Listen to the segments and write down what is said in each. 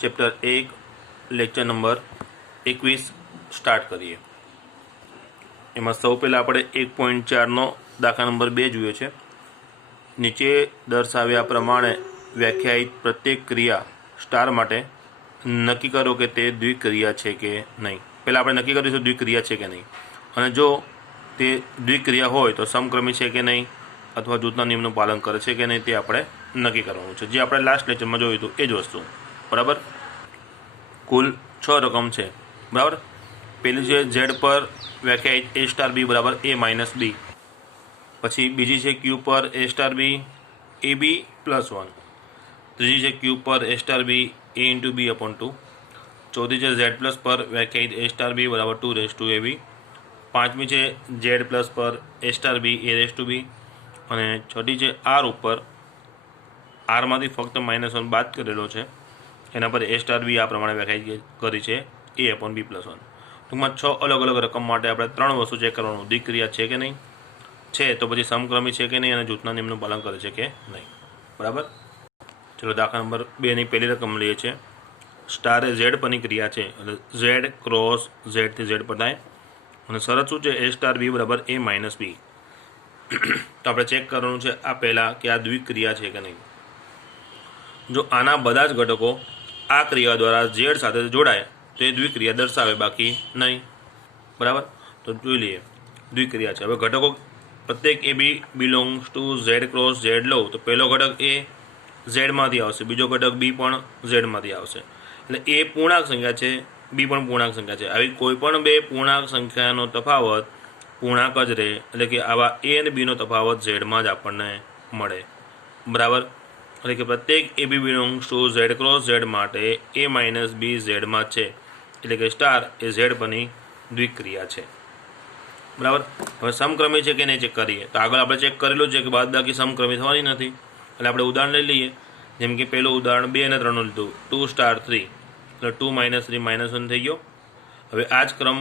Chapter 1 lecture number 21 start કરીએ। એમાં સૌ પહેલાં આપણે 1.4નો દાખલા નંબર 2 જોઈએ છે। નીચે દર્શાવ્યા પ્રમાણે વ્યાખ્યાયિત પ્રત્યેક ક્રિયા સ્ટાર માટે નક્કી કરો કે તે દ્વિક્રિયા છે કે નહીં। પહેલાં આપણે નક્કી કરીશું દ્વિક્રિયા છે કે નહીં, અને જો તે દ્વિક્રિયા હોય તો સમક્રમી છે કે નહીં અથવા જૂથના નિયમનું પાલન કરે છે કે નહીં તે આપણે નક્કી કરવાનું છે, જે આપણે લાસ્ટ લેક્ચરમાં જોયું હતું એ જ વસ્તુ। બરાબર, કુલ 6 રકમ છે। બરાબર, પહેલી છે ઝેડ પર વ્યાખ્યાયિત એ સ્ટાર બી બરાબર એ માઇનસ બી, પછી બીજી છે ક્યુ પર A star B A B plus 1, ત્રીજી છે ક્યુ પર A star B A into b upon 2, ચોથી છે ઝેડ પ્લસ પર વ્યાખ્યાયિત એ સ્ટાર બી બરાબર 2 રેસ ટુ એ બી, પાંચમી છે ઝેડ પ્લસ પર A star B A raise to B, અને છઠ્ઠી છે આર ઉપર આરમાંથી ફક્ત -1 બાદ કરેલો છે, એના પર એ સ્ટાર બી આ પ્રમાણે વ્યાખ્યાયિત કરી છે એ અપોન બી પ્લસ 1। ટૂંકમાં 6 અલગ અલગ રકમ માટે આપણે 3 વસ્તુ ચેક કરવાનું, દ્વિક્રિયા છે કે નહીં, છે તો પછી સમક્રમી છે કે નહીં, અને જૂથના નિયમનું પાલન કરે છે કે નહીં। બરાબર, ચલો દાખલા નંબર 2ની પહેલી રકમ લઈએ છીએ। સ્ટાર એ ઝેડ પરની ક્રિયા છે, એટલે ઝેડ ક્રોસ ઝેડથી ઝેડ પર થાય, અને શરત શું છે એ સ્ટાર બી બરાબર એ માઇનસ બી। તો આપણે ચેક કરવાનું છે આ પહેલાં કે આ દ્વિક્રિયા છે કે નહીં। જો આના બધા જ ઘટકો આ ક્રિયા દ્વારા ઝેડ સાથે જોડાય તો એ દ્વિક્રિયા દર્શાવે, બાકી નહીં। બરાબર, તો જોઈ લઈએ દ્વિક્રિયા છે। હવે ઘટકો પ્રત્યેક એ બી belongs to Z cross Z લઉં તો પહેલો ઘટક એ ઝેડમાંથી આવશે, બીજો ઘટક બી પણ ઝેડમાંથી આવશે, એટલે એ પૂર્ણાંક સંખ્યા છે, બી પણ પૂર્ણાંક સંખ્યા છે। આવી કોઈ પણ બે પૂર્ણાંક સંખ્યાનો તફાવત પૂર્ણાંક જ રહે, એટલે કે આવા એ અને બીનો તફાવત ઝેડમાં જ આપણને મળે। બરાબર, એટલે કે પ્રત્યેક એ બી belongs to Z cross Z માટે એ માઇનસ બી ઝેડમાં છે, એટલે કે સ્ટાર એ ઝેડ પરની દ્વિક્રિયા છે। બરાબર, હવે સમક્રમી છે કે નહીં ચેક કરીએ, તો આગળ આપણે ચેક કરેલું છે કે બાદબાકી સમક્રમી થવાની નથી, એટલે આપણે ઉદાહરણ લઈ લઈએ। જેમ કે પહેલું ઉદાહરણ 2 અને 3નું લીધું, 2 સ્ટાર 3, એટલે 2 - 3 -1 થઈ ગયો। હવે આ જ ક્રમ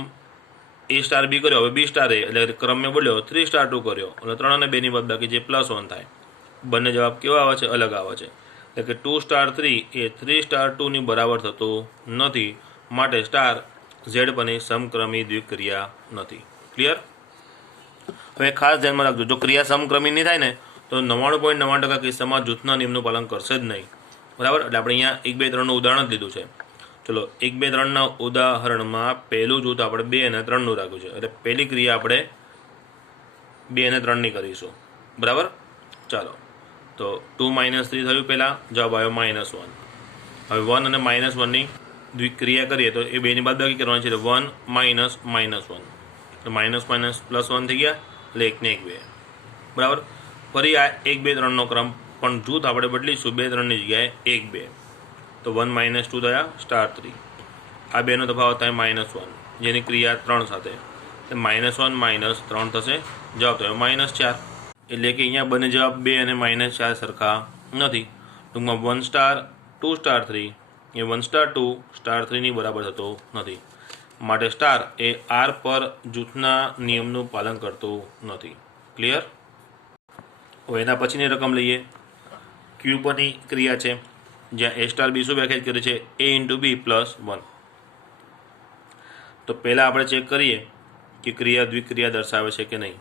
એ સ્ટાર બી કર્યો, હવે બી સ્ટાર એ એટલે ક્રમ મેં બોલ્યો 3 સ્ટાર 2 કર્યો, એટલે 3 અને 2ની બાદબાકી જે +1 થાય। બંને જવાબ કેવા આવે છે? અલગ આવે છે, એટલે કે 2 સ્ટાર 3 એ 3 સ્ટાર 2ની બરાબર થતું નથી, માટે સ્ટાર ઝેડ પરની સમક્રમી દ્વિક્રિયા નથી। ક્લિયર? હવે ખાસ ધ્યાનમાં રાખજો, જો ક્રિયા સમક્રમી નહીં થાય ને તો 99.9% કિસ્સામાં જૂથના નિયમનું પાલન કરશે જ નહીં। બરાબર, એટલે આપણે અહીંયા 1 2 3નું ઉદાહરણ જ લીધું છે। ચલો 1 2 3ના ઉદાહરણમાં પહેલું જૂથ આપણે 2 અને 3નું રાખ્યું છે, એટલે પહેલી ક્રિયા આપણે 2 અને 3ની કરીશું। બરાબર, ચાલો તો 2 - 3 થયું, પહેલાં જવાબ આવ્યો -1। હવે 1 અને -1ની દ્વિક્રિયા કરીએ તો એ બેની બાદબાકી કરવાની છે, એટલે 1 - -1, તો માઇનસ માઇનસ +1 થઈ ગયા, એટલે 1 ને 1 2। બરાબર, ફરી આ 1 2 3નો ક્રમ પણ જૂથ આપણે બદલીશું, 2 3ની જગ્યાએ 1 2, તો 1 - 2 થયા સ્ટાર 3, આ બેનો તફાવત થાય -1, જેની ક્રિયા 3 સાથે, એટલે -1 - 3 થશે, જવાબ થયો -4। એટલે કે અહીંયા બંને જવાબ 2 અને -4 સરખા નથી। ટૂંકમાં 1 સ્ટાર 2 સ્ટાર 3 એ 1 સ્ટાર 2 સ્ટાર 3ની બરાબર થતો નથી, માટે સ્ટાર એ આર પર જૂથના નિયમનું પાલન કરતું નથી। ક્લિયર? હવે એના પછીની રકમ લઈએ। ક્યુ પરની ક્રિયા છે, જ્યાં એ સ્ટાર બી શું વ્યાખ્યાયિત કરી છે? એ ઇન્ટુ બી પ્લસ 1। તો પહેલાં આપણે ચેક કરીએ કે ક્રિયા દ્વિક્રિયા દર્શાવે છે કે નહીં।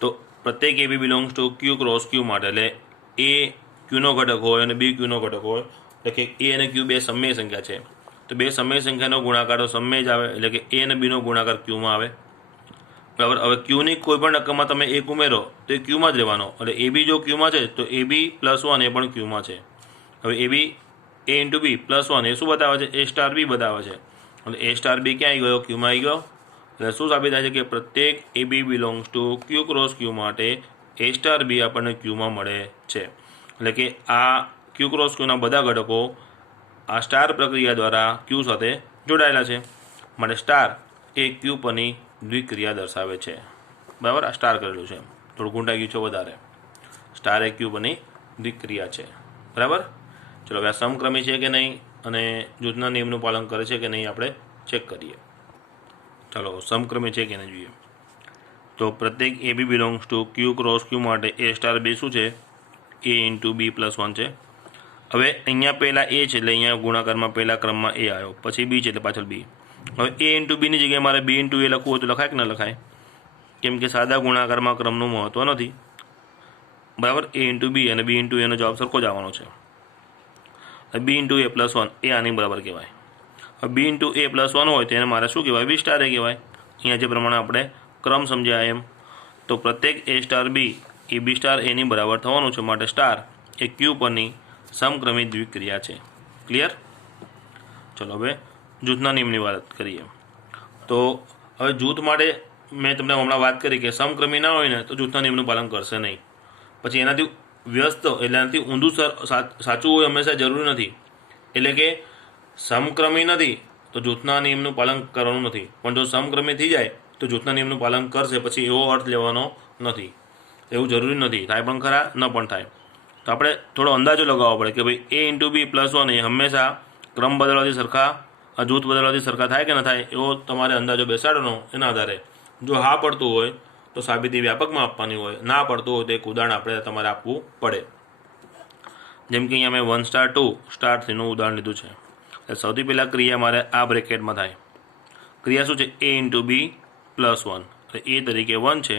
તો પ્રત્યેક એ બી belongs to Q cross Q માટે, એટલે એ ક્યુનો ઘટક હોય અને બી ક્યુનો ઘટક હોય, એટલે કે એ અને ક્યુ બે સમય સંખ્યા છે, તો બે સમય સંખ્યાનો ગુણાકાર તો સમય જ આવે, એટલે કે એ અને બીનો ગુણાકાર ક્યુમાં આવે। બરાબર, હવે ક્યુની કોઈ પણ રકમમાં તમે 1 ઉમેરો તો એ ક્યુમાં જ રહેવાનો, એટલે એ બી જો ક્યુમાં છે તો એ બી +1 એ પણ ક્યુમાં છે। હવે એ બી એ ઇન્ટુ બી +1 એ શું બતાવે છે? એ સ્ટાર બી બતાવે છે, એટલે એ સ્ટાર બી ક્યાં આવી ગયો? ક્યુમાં આવી ગયો। એટલે શું સાબિત થાય છે કે પ્રત્યેક એ બી belongs to Q cross Q માટે એ સ્ટાર બી આપણને ક્યુમાં મળે છે, એટલે કે આ ક્યુ ક્રોસ ક્યુના બધા ઘટકો આ સ્ટાર પ્રક્રિયા દ્વારા ક્યુ સાથે જોડાયેલા છે, માટે સ્ટાર એ ક્યુ પરની દ્વિક્રિયા દર્શાવે છે। બરાબર, આ સ્ટાર કરેલું છે, થોડું ગુંટાઈ ગયું છે વધારે, સ્ટાર એ ક્યુ પરની દ્વિક્રિયા છે। બરાબર, ચલો હવે આ સમક્રમી છે કે નહીં અને જૂથના નિયમનું પાલન કરે છે કે નહીં આપણે ચેક કરીએ। ચાલો સમક્રમી છે કે નહીં જોઈએ। તો પ્રત્યેક એ બી belongs to Q cross Q માટે એ સ્ટાર બી શું છે? એ ઇન્ટુ બી +1 છે, હવે અહીંયા પહેલાં એ છે એટલે અહીંયા ગુણાકારમાં પહેલા ક્રમમાં એ આવ્યો, પછી બી છે એટલે પાછળ બી. હવે એ ઇન્ટુ બીની જગ્યાએ મારે બી ઇન્ટુ એ લખવું હોય તો લખાય કે ન લખાય? કેમ કે સાદા ગુણાકારમાં ક્રમનું મહત્ત્વ નથી, બરાબર. એ ઇન્ટુ બી અને બી ઇન્ટુ એનો જવાબ સરખો જ આવવાનો છે. બી ઇન્ટુ એ પ્લસ 1 એ આની બરાબર કહેવાય. હવે બી ઇન્ટુ એ પ્લસ 1 હોય તો એને મારે શું કહેવાય? બી સ્ટાર એ કહેવાય. અહીંયા જે પ્રમાણે આપણે ક્રમ સમજ્યા એમ, તો પ્રત્યેક એ સ્ટાર બી એ બી સ્ટાર એની બરાબર થવાનું છે, માટે સ્ટાર એ ક્યુ પરની સમક્રમિત દ્વિક્રિયા છે. ક્લિયર? ચલો હવે જૂથના નિયમની વાત કરીએ. તો હવે જૂથ માટે મેં તમને હમણાં વાત કરી કે સમક્રમી ના હોય ને તો જૂથના નિયમનું પાલન કરશે નહીં. પછી એનાથી વ્યસ્ત એટલે એનાથી ઊંધું સાચું હોય હંમેશા જરૂરી નથી. એટલે કે સમક્રમી નથી તો જૂથના નિયમનું પાલન કરવાનું નથી, પણ જો સમક્રમી થઈ જાય તો જૂથના નિયમનું પાલન કરશે, પછી એવો અર્થ લેવાનો નથી. એવું જરૂરી નથી, થાય પણ ખરા ન પણ થાય. તો આપણે થોડો અંદાજો લગાવવો પડે કે ભાઈ એ ઇન્ટુ બી પ્લસ 1 એ હંમેશા ક્રમ બદલવાથી સરખા, જૂથ બદલવાથી સરખા થાય કે ન થાય, એવો તમારે અંદાજો બેસાડવાનો. એના આધારે જો હા પડતું હોય તો સાબિતી વ્યાપકમાં આપવાની હોય, ના પડતું હોય તો એક ઉદાહરણ આપણે તમારે આપવું પડે. જેમ કે અહીંયા મેં 1 સ્ટાર 2 સ્ટાર 3નું ઉદાહરણ લીધું છે. સૌથી પહેલાં ક્રિયા મારે આ બ્રેકેટમાં થાય. ક્રિયા શું છે? એ ઇન્ટુ બી પ્લસ 1. એ તરીકે 1 છે,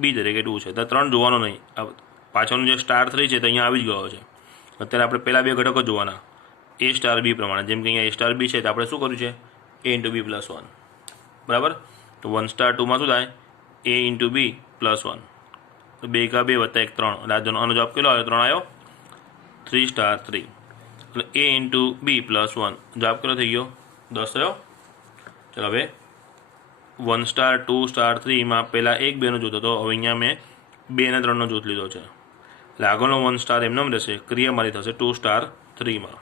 બી તરીકે 2 છે. તો 3 જોવાનો નહીં, પાછળનું જે સ્ટાર 3 છે તો અહીંયા આવી જ ગયો છે. અત્યારે આપણે પહેલાં બે ઘટકો જોવાના, એ સ્ટાર બી પ્રમાણે. જેમ કે અહીંયા એ સ્ટાર બી છે તો આપણે શું કર્યું છે? એ ઇન્ટુ બી પ્લસ 1, બરાબર. તો 1 સ્ટાર 2માં શું થાય? એ ઇન્ટુ બી પ્લસ 1. તો 2 કા 2 વત્તા 1 3. એટલે આનો જવાબ કેટલો આવ્યો? 3 આવ્યો. 3 સ્ટાર 3 એટલે એ ઇન્ટુ બી પ્લસ 1 જવાબ કેટલો થઈ ગયો? 10 થયો. ચલો હવે 1 સ્ટાર 2 સ્ટાર 3માં પહેલાં 1 2નો જૂથ હતો, હવે અહીંયા મેં 2 અને 3નો જૂથ લીધો છે. એટલે આગળનો 1 સ્ટાર એમને રહેશે. ક્રિયા મારી થશે 2 સ્ટાર 3માં.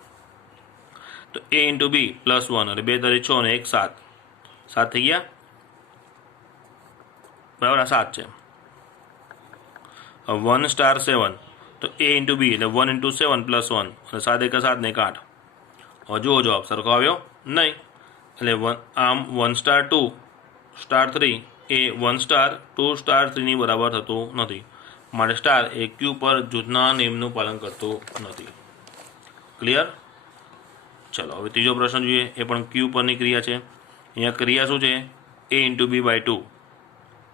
તો એ ઇન્ટુ બી પ્લસ 1 એટલે 2 તરી 6 અને 1 7. 7 થઈ ગયા, બરાબર. આ 7 છે. હવે 1 સ્ટાર 7 તો એ ઇન્ટુ બી એટલે 1 ઇન્ટુ 7 પ્લસ 1 અને 7 1 7 ને 8. હવે જુઓ જવાબ સરખો આવ્યો નહીં. એટલે આમ 1 સ્ટાર 2 સ્ટાર 3 એ 1 સ્ટાર 2 સ્ટાર 3ની બરાબર થતું નથી, માટે સ્ટાર એ ક્યુ પર જૂથના નિયમનું પાલન કરતું નથી. ક્લિયર? ચલો હવે ત્રીજો પ્રશ્ન જોઈએ, એ પણ ક્યુ પરની ક્રિયા છે. અહીંયા ક્રિયા શું છે? એ ઇન્ટુ બી બાય 2,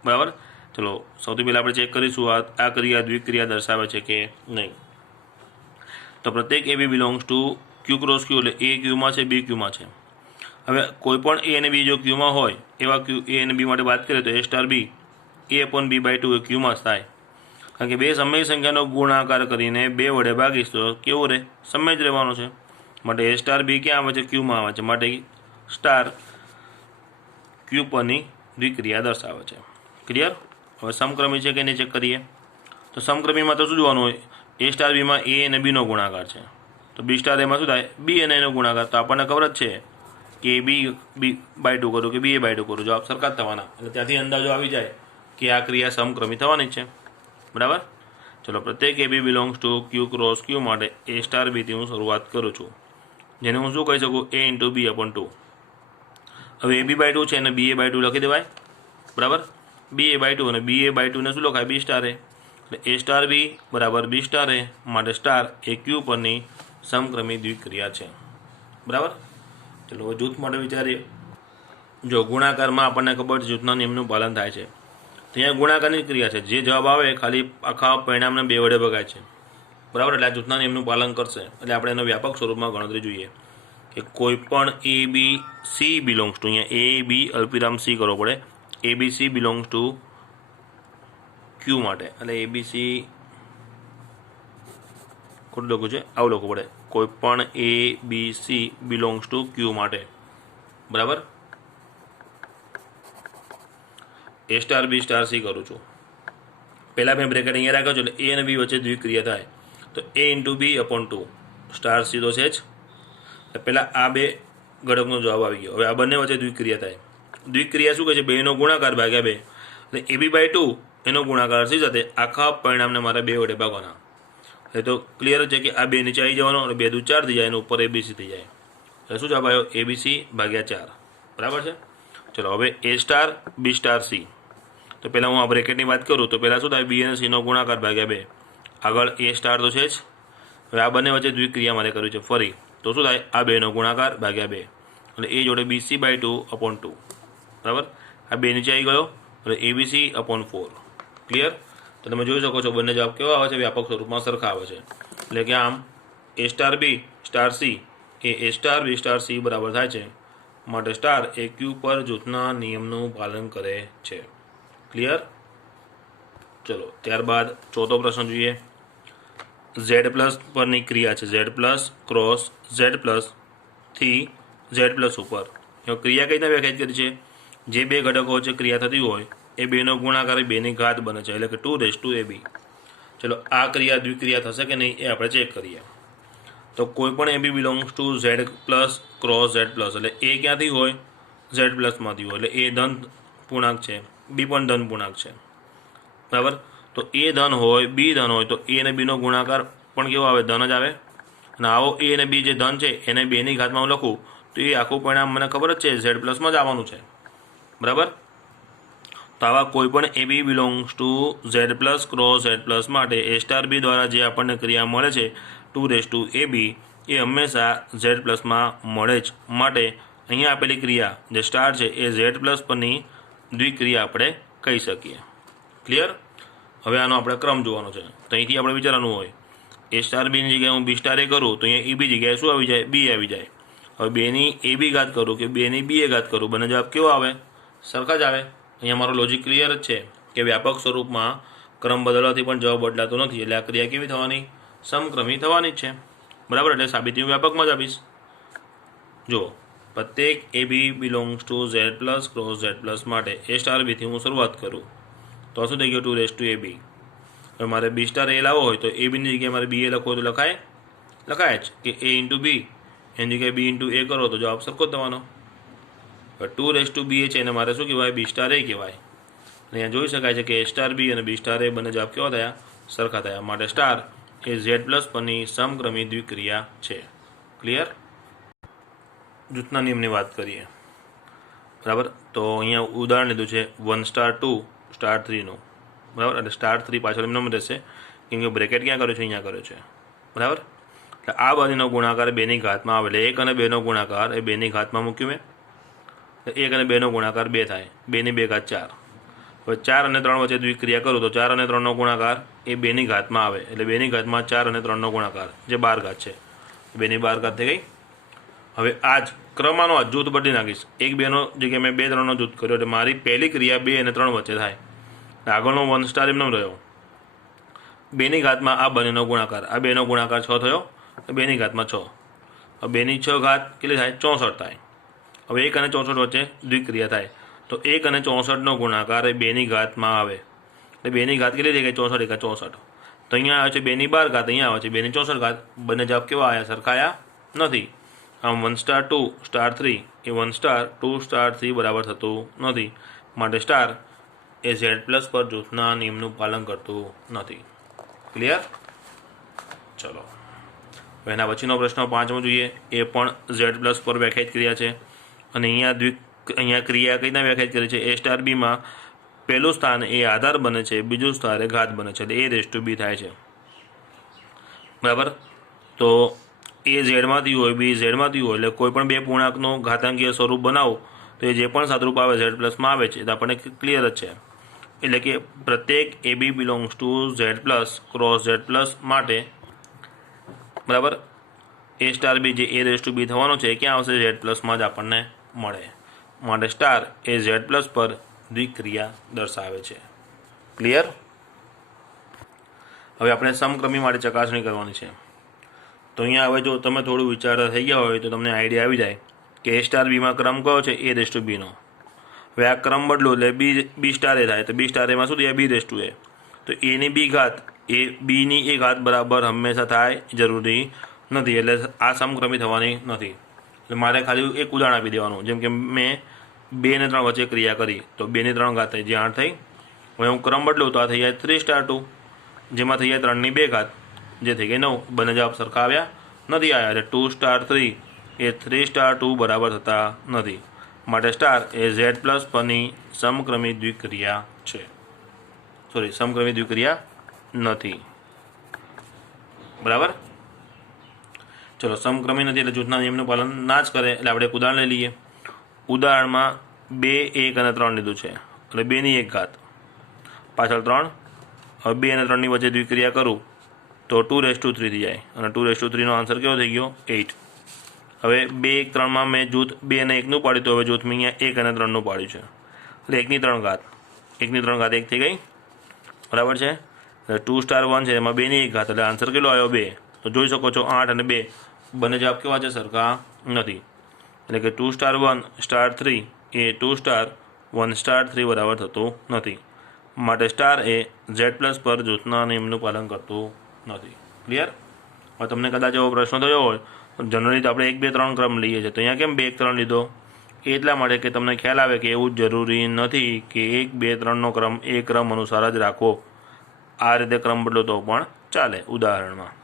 બરાબર. ચલો સૌથી પહેલાં આપણે ચેક કરીશું આ ક્રિયા દ્વિક્રિયા દર્શાવે છે કે નહીં. તો પ્રત્યેક એ બી belongs to Q cross Q એટલે એ ક્યુમાં છે, બી ક્યુમાં છે. હવે કોઈ પણ એ અને બી જો ક્યુમાં હોય એવા ક્યુ એ અને બી માટે વાત કરીએ તો a star B a upon b by 2 a ક્યુમાં જ થાય. કારણ કે બે સમય સંખ્યાનો ગુણાકાર કરીને 2 વડે ભાગીશ તો કેવો રહે? સમય જ રહેવાનો છે. માટે એ સ્ટાર બી ક્યાં આવે છે? ક્યુમાં આવે છે. માટે સ્ટાર ક્યુ પરની દ્વિક્રિયા દર્શાવે છે. ક્લિયર? હવે સમક્રમી છે કે નહીં ચેક કરીએ. તો સમક્રમીમાં તો શું જોવાનું હોય? એ સ્ટાર બીમાં એ અને બીનો ગુણાકાર છે, તો બી સ્ટાર એમાં શું થાય? બી અને એનો ગુણાકાર. તો આપણને ખબર જ છે કે બી બાય 2 કરું કે બી એ બાય 2 કરું, જવાબ સરખા જ થવાના. એટલે ત્યાંથી અંદાજો આવી જાય કે આ ક્રિયા સમક્રમી થવાની જ છે, બરાબર. ચલો પ્રત્યેક એ બી belongs to Q cross Q માટે એ સ્ટાર બીથી હું શરૂઆત કરું છું, જેને હું શું કહી શકું? એ ઇન્ટુ બી અપોન 2. હવે એ બી બાય 2 છે અને બી એ બાય 2 લખી દેવાય, બરાબર. બી એ બાય 2 અને બી એ બાય 2 ને શું લખાય? બી સ્ટાર એ. એટલે એ સ્ટાર બી બરાબર બી સ્ટાર એ, માટે સ્ટાર એ ક્યુ પરની સમક્રમી દ્વિક્રિયા છે, બરાબર. ચલો હવે જૂથ માટે વિચારીએ. જો ગુણાકારમાં આપણને ખબર છે જૂથના નિયમનું પાલન થાય છે, તો અહીંયા ગુણાકારની ક્રિયા છે. જે જવાબ આવે ખાલી આખા પરિણામને 2 વડે ભગાય છે, બરાબર. એટલે આ જૂથના નિયમનું પાલન કરશે. એટલે આપણે એનો વ્યાપક સ્વરૂપમાં ગણતરી જોઈએ કે કોઈ પણ એ બી સી બિલોંગ્સ ટુ, અહીંયા એ બી અલ્પવિરામ સી કરવો પડે. એ બી સી બિલોંગ્સ ટુ ક્યુ માટે, એટલે એ બી સી ખોટું લખવું છે, આવું લખવું પડે. કોઈ પણ એ બી સી બિલોંગ્સ ટુ ક્યુ માટે, બરાબર. એ સ્ટાર બી સ્ટાર સી કરું છું. પહેલાં મેં બ્રેકેટ અહીંયા રાખ્યો છું એટલે એ અને બી વચ્ચે દ્વિક્રિયા થાય તો a into b upon 2 star c તો છે જ. પહેલાં આ બે ઘટકનો જવાબ આવી ગયો. હવે આ બંને વચ્ચે દ્વિક્રિયા થાય. દ્વિક્રિયા શું કહે છે? 2નો ગુણાકાર ભાગ્યા 2. એટલે એ બી બાય 2 એનો ગુણાકાર સી સાથે આખા પરિણામને મારે 2 વડે ભાગવાના. એટલે તો ક્લિયર છે કે આ 2 નીચે આવી જવાનો અને 2 દુ 4 થઈ જાય અને ઉપર એબીસી થઈ જાય. એટલે શું જવાબ આવ્યો? એબીસી ભાગ્યા 4, બરાબર છે. ચલો હવે એ સ્ટાર બી સ્ટાર સી. તો પહેલાં હું આ બ્રેકેટની વાત કરું તો પહેલાં શું થાય? બી અને સીનો ગુણાકાર ભાગ્યા 2. આગળ એ સ્ટાર તો છે જ, હવે આ બંને વચ્ચે દ્વિક્રિયા મારે કરવી છે ફરી, તો શું થાય? આ બેનો ગુણાકાર ભાગ્યા 2 એટલે એ જોડે BC/2/2, બરાબર? આ 2 નીચે આવી ગયો એટલે ABC/4. ક્લિયર? તો તમે જોઈ શકો છો બંને જવાબ કેવા આવે છે? વ્યાપક સ્વરૂપમાં સરખા આવે છે. એટલે કે આમ A*B*C એ A*B*C બરાબર થાય છે, માટે સ્ટાર એ ક્યુ પર જૂથના નિયમનું પાલન કરે છે. ક્લિયર? ચલો ત્યારબાદ ચોથો પ્રશ્ન જોઈએ. Z+ પરની ક્રિયા છે, Z+ ક્રોસ Z+ થી Z+ ઉપર. ક્રિયા કઈ રીતે વ્યાખ્યાયિત કરી છે? જે બે ઘટકો વચ્ચે ક્રિયા થતી હોય એ બેનો ગુણાકાર 2ની ઘાત બને છે, એટલે કે 2ab. ચલો આ ક્રિયા દ્વિક્રિયા થશે કે નહીં એ આપણે ચેક કરીએ. તો કોઈ પણ AB belongs to Z+ cross Z+, એટલે એ ક્યાંથી હોય? Z+ માંથી હોય, એટલે એ ધન પૂર્ણાંક છે, બી પણ ધન પૂર્ણાંક છે, બરાબર? તો એ ધન હોય, બી ધન હોય, તો એ અને બીનો ગુણાકાર પણ કેવો આવે? ધન જ આવે. અને આવો એ અને બી જે ધન છે એને 2ની ઘાતમાં હું લખું તો એ આખું પરિણામ મને ખબર જ છે Z+ માં જ આવવાનું છે, બરાબર? તો આવા કોઈ પણ AB belongs to Z+ cross Z+ માટે A*B દ્વારા જે આપણને ક્રિયા મળે છે 2ab એ હંમેશા Z+ માં મળે જ, માટે અહીંયા આપેલી ક્રિયા જે સ્ટાર છે એ Z+ પરની દ્વિક્રિયા આપણે કહી શકીએ. ક્લિયર? હવે આનો આપણે ક્રમ જોવાનો છે. તો અહીંથી આપણે વિચારવાનું હોય A*Bની જગ્યાએ હું B* કરું તો અહીંયા EB જગ્યાએ શું આવી જાય? B આવી જાય. હવે 2ની AB ઘાત કરું કે 2ની BA ઘાત કરું, બંને જવાબ કેવો આવે? સરખા જ આવે. અહીંયા મારો લોજિક ક્લિયર જ છે કે વ્યાપક સ્વરૂપમાં ક્રમ બદલવાથી પણ જવાબ બદલાતો નથી, એટલે આ ક્રિયા કેવી થવાની? સમક્રમી થવાની જ છે, બરાબર? એટલે સાબિતી હું વ્યાપકમાં જ આપીશ. જો પ્રત્યેક AB belongs to Z+ cross Z+ માટે A*Bથી હું શરૂઆત કરું તો શું થઈ ગયું? 2ab. હવે મારે B* A લાવવો હોય તો ABની જગ્યાએ મારે BA લખવો તો લખાય જ કે A × B, એની જગ્યાએ B × A કરો તો જવાબ સરખો જ થવાનો. 2BA છે એને મારે શું કહેવાય? B* A કહેવાય. અહીંયા જોઈ શકાય છે કે A*B અને B* A બંને જવાબ કેવા થયા? સરખા થયા, માટે સ્ટાર એ Z+ પરની સમક્રમી દ્વિક્રિયા છે. ક્લિયર? જૂથના નિયમની વાત કરીએ, બરાબર? તો અહીંયા ઉદાહરણ લીધું છે 1*2 3 નું, બરાબર? એટલે (3) પાછળ એમ રહેશે કેમ કે બ્રેકેટ ક્યાં કર્યો છે? અહીંયા કર્યો છે, બરાબર? એટલે આ બંનેનો ગુણાકાર 2ની ઘાતમાં આવે, એટલે 1 અને 2નો ગુણાકાર એ 2ની ઘાતમાં મૂક્યું મેં. 1 અને 2નો ગુણાકાર 2 થાય, 2ની 2 ઘાત 4. હવે 4 અને 3 વચ્ચે દ્વિક્રિયા કરું તો 4 અને 3નો ગુણાકાર એ 2ની ઘાતમાં આવે, એટલે 2ની ઘાતમાં 4 અને 3નો ગુણાકાર જે 12 ઘાત છે, 2ની 12 ઘાત થઈ ગઈ. હવે આ જ ક્રમનો જૂથ બદલી નાખીશ. 1 2નો જગ્યાએ મેં 2 3નો જૂથ કર્યો, એટલે મારી પહેલી ક્રિયા 2 અને 3 વચ્ચે થાય. આગળનો 1* એમનો રહ્યો. 2ની ઘાતમાં આ બંનેનો ગુણાકાર, આ 2નો ગુણાકાર 6 થયો, 2ની ઘાતમાં 6. હવે 2ની 6 ઘાત કેટલી થાય? 64 થાય. હવે 1 અને 64 વચ્ચે દ્વિક્રિયા થાય તો 1 અને 64નો ગુણાકાર એ 2ની ઘાતમાં આવે, એટલે 2ની ઘાત કેટલી થઈ ગઈ? 64 × 64. તો અહીંયા આવે છે 2ની 12 ઘાત, અહીંયા આવે છે 2ની 64 ઘાત. બંને જવાબ કેવા આવ્યા? સરખાયા નથી. આમ 1*2 3 એ 1*2 3 બરાબર થતું નથી, માટે સ્ટાર એ Z+ પર જૂથના નિયમનું પાલન કરતું નથી. ક્લિયર? ચલો હવે એના પછીનો પ્રશ્ન 5મો જોઈએ. એ પણ Z+ પર વ્યાખ્યાયિત ક્રિયા છે અને અહીંયા ક્રિયા કઈ રીતે વ્યાખ્યાયિત કરી છે? A*Bમાં પહેલું સ્થાન એ આધાર બને છે, બીજું સ્થાન એ ઘાત બને છે, એટલે A*B થાય છે, બરાબર? તો A Z-માંથી હોય, B Z-માંથી હોય, એટલે કોઈ પણ બે પૂર્ણાંકનું ઘાતાંકીય સ્વરૂપ બનાવો તો એ જે પણ સાદરૂપ આવે Z+માં આવે છે, તો આપણને ક્લિયર જ છે. એટલે કે પ્રત્યેક AB belongs to Z+ cross Z+ માટે, બરાબર, A*B જે A*B થવાનો છે ક્યાં આવશે? Z+માં જ આપણને મળે, માટે સ્ટાર એ Z+ પર દ્વિક્રિયા દર્શાવે છે. ક્લિયર? હવે આપણે સમક્રમી માટે ચકાસણી કરવાની છે. તો અહીંયા હવે જો તમે થોડું વિચારતા થઈ ગયા હોય તો તમને આઈડિયા આવી જાય કે A*Bમાં ક્રમ કયો છે? A*Bનો. હવે આ ક્રમ બદલો એટલે B* થાય, તો B* એમાં શું થાય? B*A. તો Aની B ઘાત એ Bની A ઘાત બરાબર હંમેશા થાય જરૂરી નથી, એટલે આ સમક્રમી થવાની નથી. એટલે મારે ખાલી એક ઉદાહરણ આપી દેવાનું, જેમ કે મેં 2 અને 3 વચ્ચે ક્રિયા કરી તો 2ની 3 ઘાત થઈ, જે 8 થઈ. હવે હું ક્રમ બદલું તો આ થઈ જાય 3*2, જેમાં થઈ જાય 3ની 2 ઘાત, જે થઈ ગઈ 9. બંને જવાબ સરખા આવ્યા નથી આવ્યા, એટલે 2*3 એ 3*2 બરાબર થતા નથી, માટે સ્ટાર એ Z+ પરની સમક્રમી દ્વિક્રિયા છે. સમક્રમી દ્વિક્રિયા નથી, બરાબર? ચલો સમક્રમી નથી એટલે જૂથના નિયમનું પાલન ના જ કરે એટલે આપણે એક ઉદાહરણ લઈ લઈએ. ઉદાહરણમાં 2, 1 અને 3 લીધું છે એટલે 2 ની 1 ઘાત પાછળ 3. હવે 2 અને 3ની વચ્ચે દ્વિક્રિયા કરું તો 2⁻³ થઈ જાય અને 2⁻³ આન્સર કેવો થઈ ગયો 8. હવે 2, 1, 3માં મેં જૂથ 2 અને 1નું પાડ્યું તો હવે જૂથ મેં અહીંયા 1 અને 3નું પાડ્યું છે એટલે 1 ની 3 ઘાત 1 ની 3 ઘાત 1 થઈ ગઈ, બરાબર છે. 2 સ્ટાર 1 છે એમાં 2 ની 1 ઘાત એટલે આન્સર કેટલો આવ્યો 2. તો જોઈ શકો છો 8 અને 2 બંને જવાબ કેવા છે સરખા નથી એટલે કે 2 સ્ટાર 1 સ્ટાર 3 એ 2 સ્ટાર 1 સ્ટાર 3 બરાબર થતું નથી. માટે સ્ટાર એ Z પ્લસ પર જૂથના નિયમનું પાલન કરતું નથી. ક્લિયર? હવે તમને કદાચ એવો પ્રશ્ન થયો હોય તો જનરલી તો આપણે 1, 2, 3 ક્રમ લઈએ છીએ તો અહીંયા કેમ 2, 1, 3 લીધો એટલા માટે કે તમને ખ્યાલ આવે કે એવું જરૂરી નથી કે 1, 2, 3નો ક્રમ એ ક્રમ અનુસાર જ રાખવો. આ રીતે ક્રમ બદલો તો પણ ચાલે ઉદાહરણમાં,